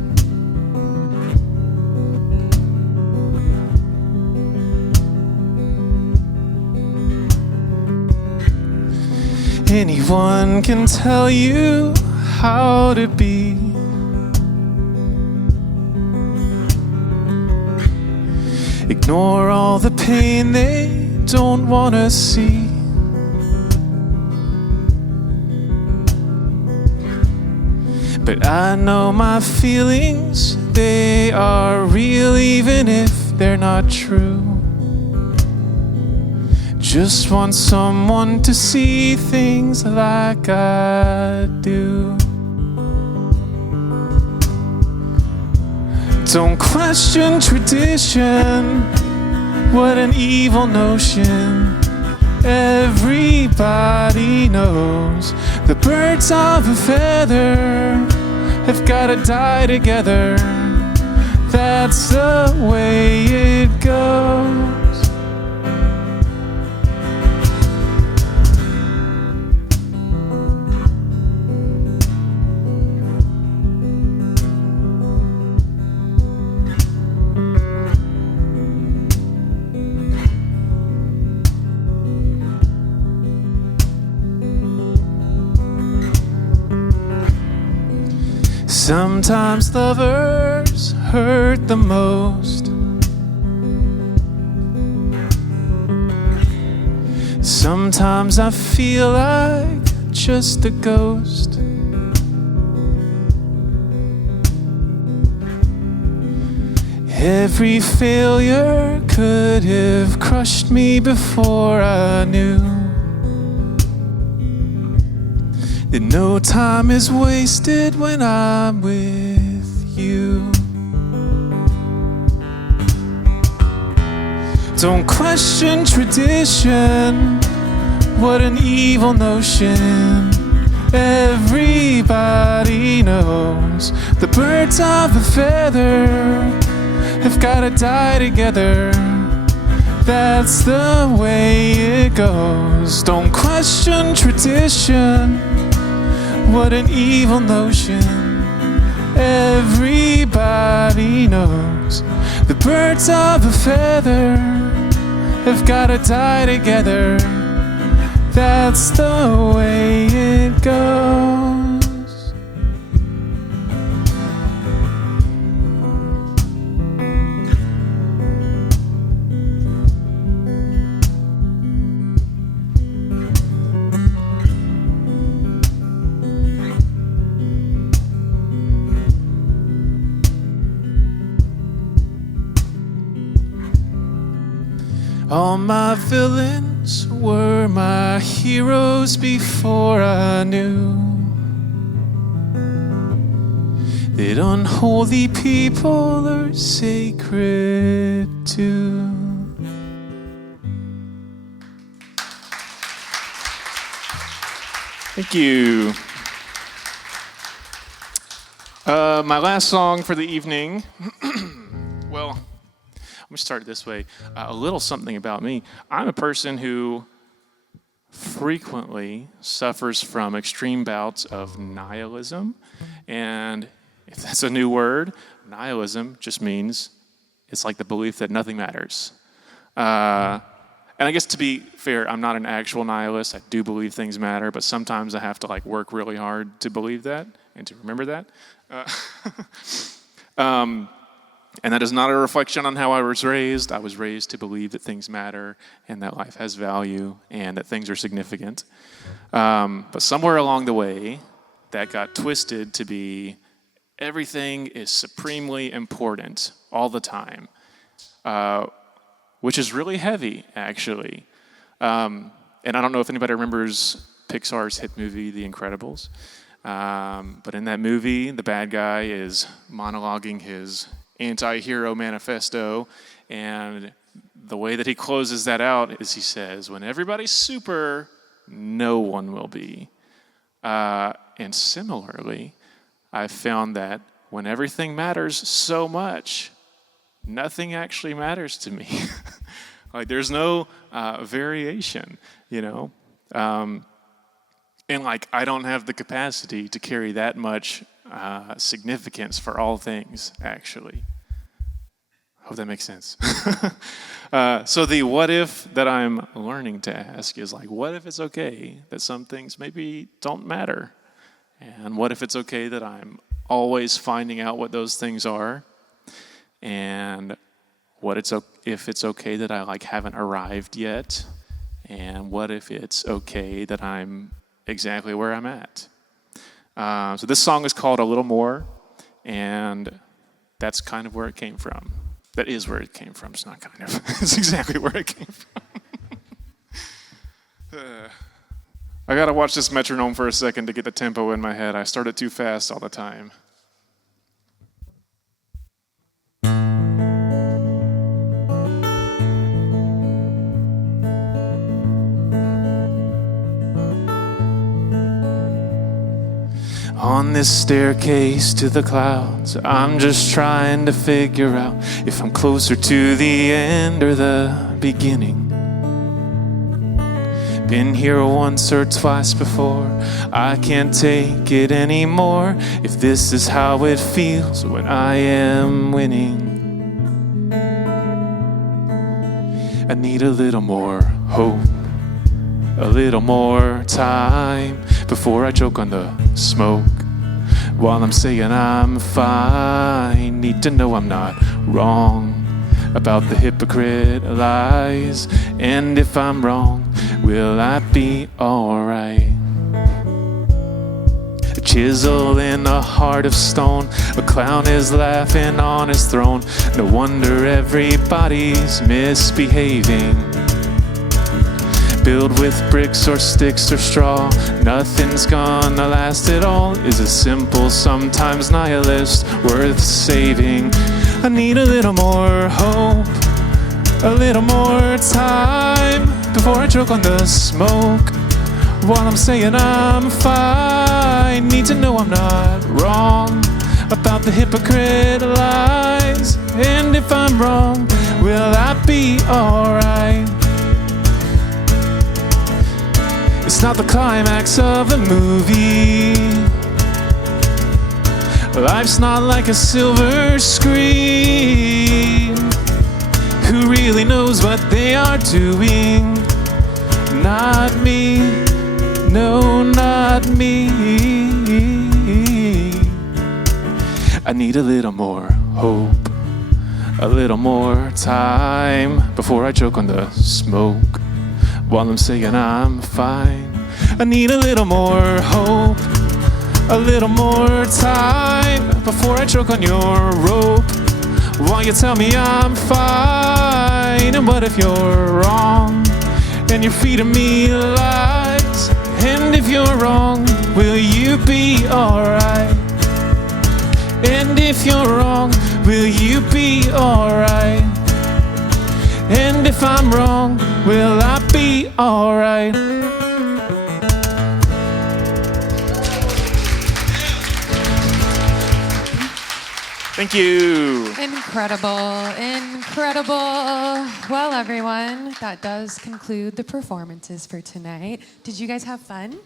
anyone can tell you how to be. Ignore all the pain they don't want to see. But I know my feelings, they are real even if they're not true. Just want someone to see things like I do. Don't question tradition, what an evil notion. Everybody knows the birds of a feather have gotta die together. That's the way it goes. Sometimes lovers hurt the most. Sometimes I feel like just a ghost. Every failure could have crushed me before I knew that no time is wasted when I'm with you. Don't question tradition, what an evil notion. Everybody knows the birds of a feather have gotta die together. That's the way it goes. Don't question tradition, what an evil notion. Everybody knows the birds of a feather have gotta die together. That's the way it goes. All my villains were my heroes before I knew that unholy people are sacred too. Thank you. My last song for the evening. Well, let me start it this way. A little something about me. I'm a person who frequently suffers from extreme bouts of nihilism. And if that's a new word, nihilism just means it's like the belief that nothing matters. And I guess to be fair, I'm not an actual nihilist. I do believe things matter, but sometimes I have to work really hard to believe that and to remember that. And that is not a reflection on how I was raised. I was raised to believe that things matter and that life has value and that things are significant. But somewhere along the way, that got twisted to be everything is supremely important all the time, which is really heavy, actually. And I don't know if anybody remembers Pixar's hit movie, The Incredibles. But in that movie, the bad guy is monologuing his anti-hero manifesto, and the way that he closes that out is he says, when everybody's super, no one will be. And similarly, I've found that when everything matters so much, nothing actually matters to me. There's no variation, And I don't have the capacity to carry that much significance for all things, actually. Hope that makes sense. So the what if that I'm learning to ask is like, what if it's okay that some things maybe don't matter? And what if it's okay that I'm always finding out what those things are? And if it's okay that I like haven't arrived yet? And what if it's okay that I'm exactly where I'm at? So this song is called A Little More, and that's kind of where it came from. That is where it came from. It's not kind of. It's exactly where it came from. I got to watch this metronome for a second to get the tempo in my head. I start it too fast all the time. On this staircase to the clouds, I'm just trying to figure out if I'm closer to the end or the beginning. Been here once or twice before, I can't take it anymore. If this is how it feels when I am winning, I need a little more hope, a little more time before I choke on the smoke. While I'm saying I'm fine, need to know I'm not wrong about the hypocrite lies. And if I'm wrong, will I be alright? A chisel in a heart of stone, a clown is laughing on his throne. No wonder everybody's misbehaving. Build with bricks or sticks or straw, nothing's gonna last at all. Is a simple, sometimes nihilist, worth saving. I need a little more hope, a little more time before I choke on the smoke. While I'm saying I'm fine, need to know I'm not wrong about the hypocrite lies. And if I'm wrong, will I be alright? It's not the climax of the movie. Life's not like a silver screen. Who really knows what they are doing? Not me, no, not me. I need a little more hope, a little more time before I choke on the smoke. While I'm saying I'm fine, I need a little more hope, a little more time before I choke on your rope. While you tell me I'm fine, and what if you're wrong, and you're feeding me lies? And if you're wrong, will you be alright? And if you're wrong, will you be alright? And if I'm wrong, will I be alright? Thank you. Incredible, incredible. Well, everyone, that does conclude the performances for tonight. Did you guys have fun?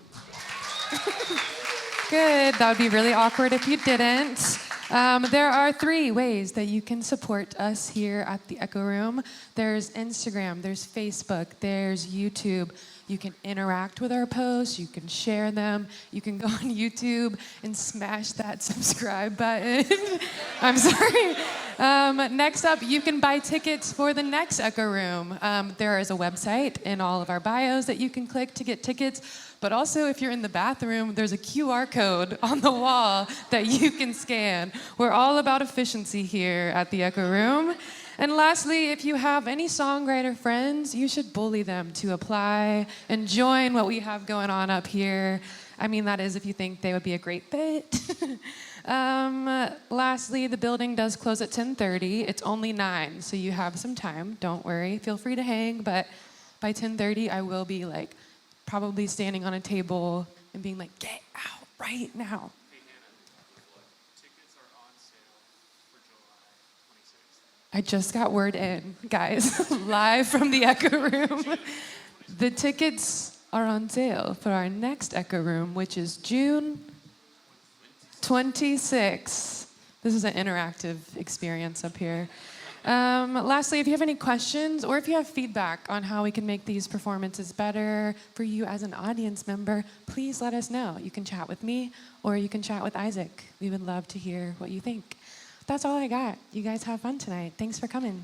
Good. That would be really awkward if you didn't. There are 3 ways that you can support us here at the Echo Room. There's Instagram, there's Facebook, there's YouTube. You can interact with our posts, you can share them, you can go on YouTube and smash that subscribe button. I'm sorry. Next up, you can buy tickets for the next Echo Room. There is a website in all of our bios that you can click to get tickets. But also, if you're in the bathroom, there's a QR code on the wall that you can scan. We're all about efficiency here at the Echo Room. And lastly, if you have any songwriter friends, you should bully them to apply and join what we have going on up here. I mean, that is if you think they would be a great fit. Lastly, the building does close at 10:30. It's only 9, so you have some time. Don't worry. Feel free to hang, but by 10:30, I will be like probably standing on a table and being like, get out right now. Hey, Hannah, tickets are on sale for July 26th. I just got word in, guys, live from the Echo Room. The tickets are on sale for our next Echo Room, which is June 26th. This is an interactive experience up here. Lastly, if you have any questions or if you have feedback on how we can make these performances better for you as an audience member, please let us know. You can chat with me or you can chat with Isaac. We would love to hear what you think. That's all I got. You guys have fun tonight. Thanks for coming.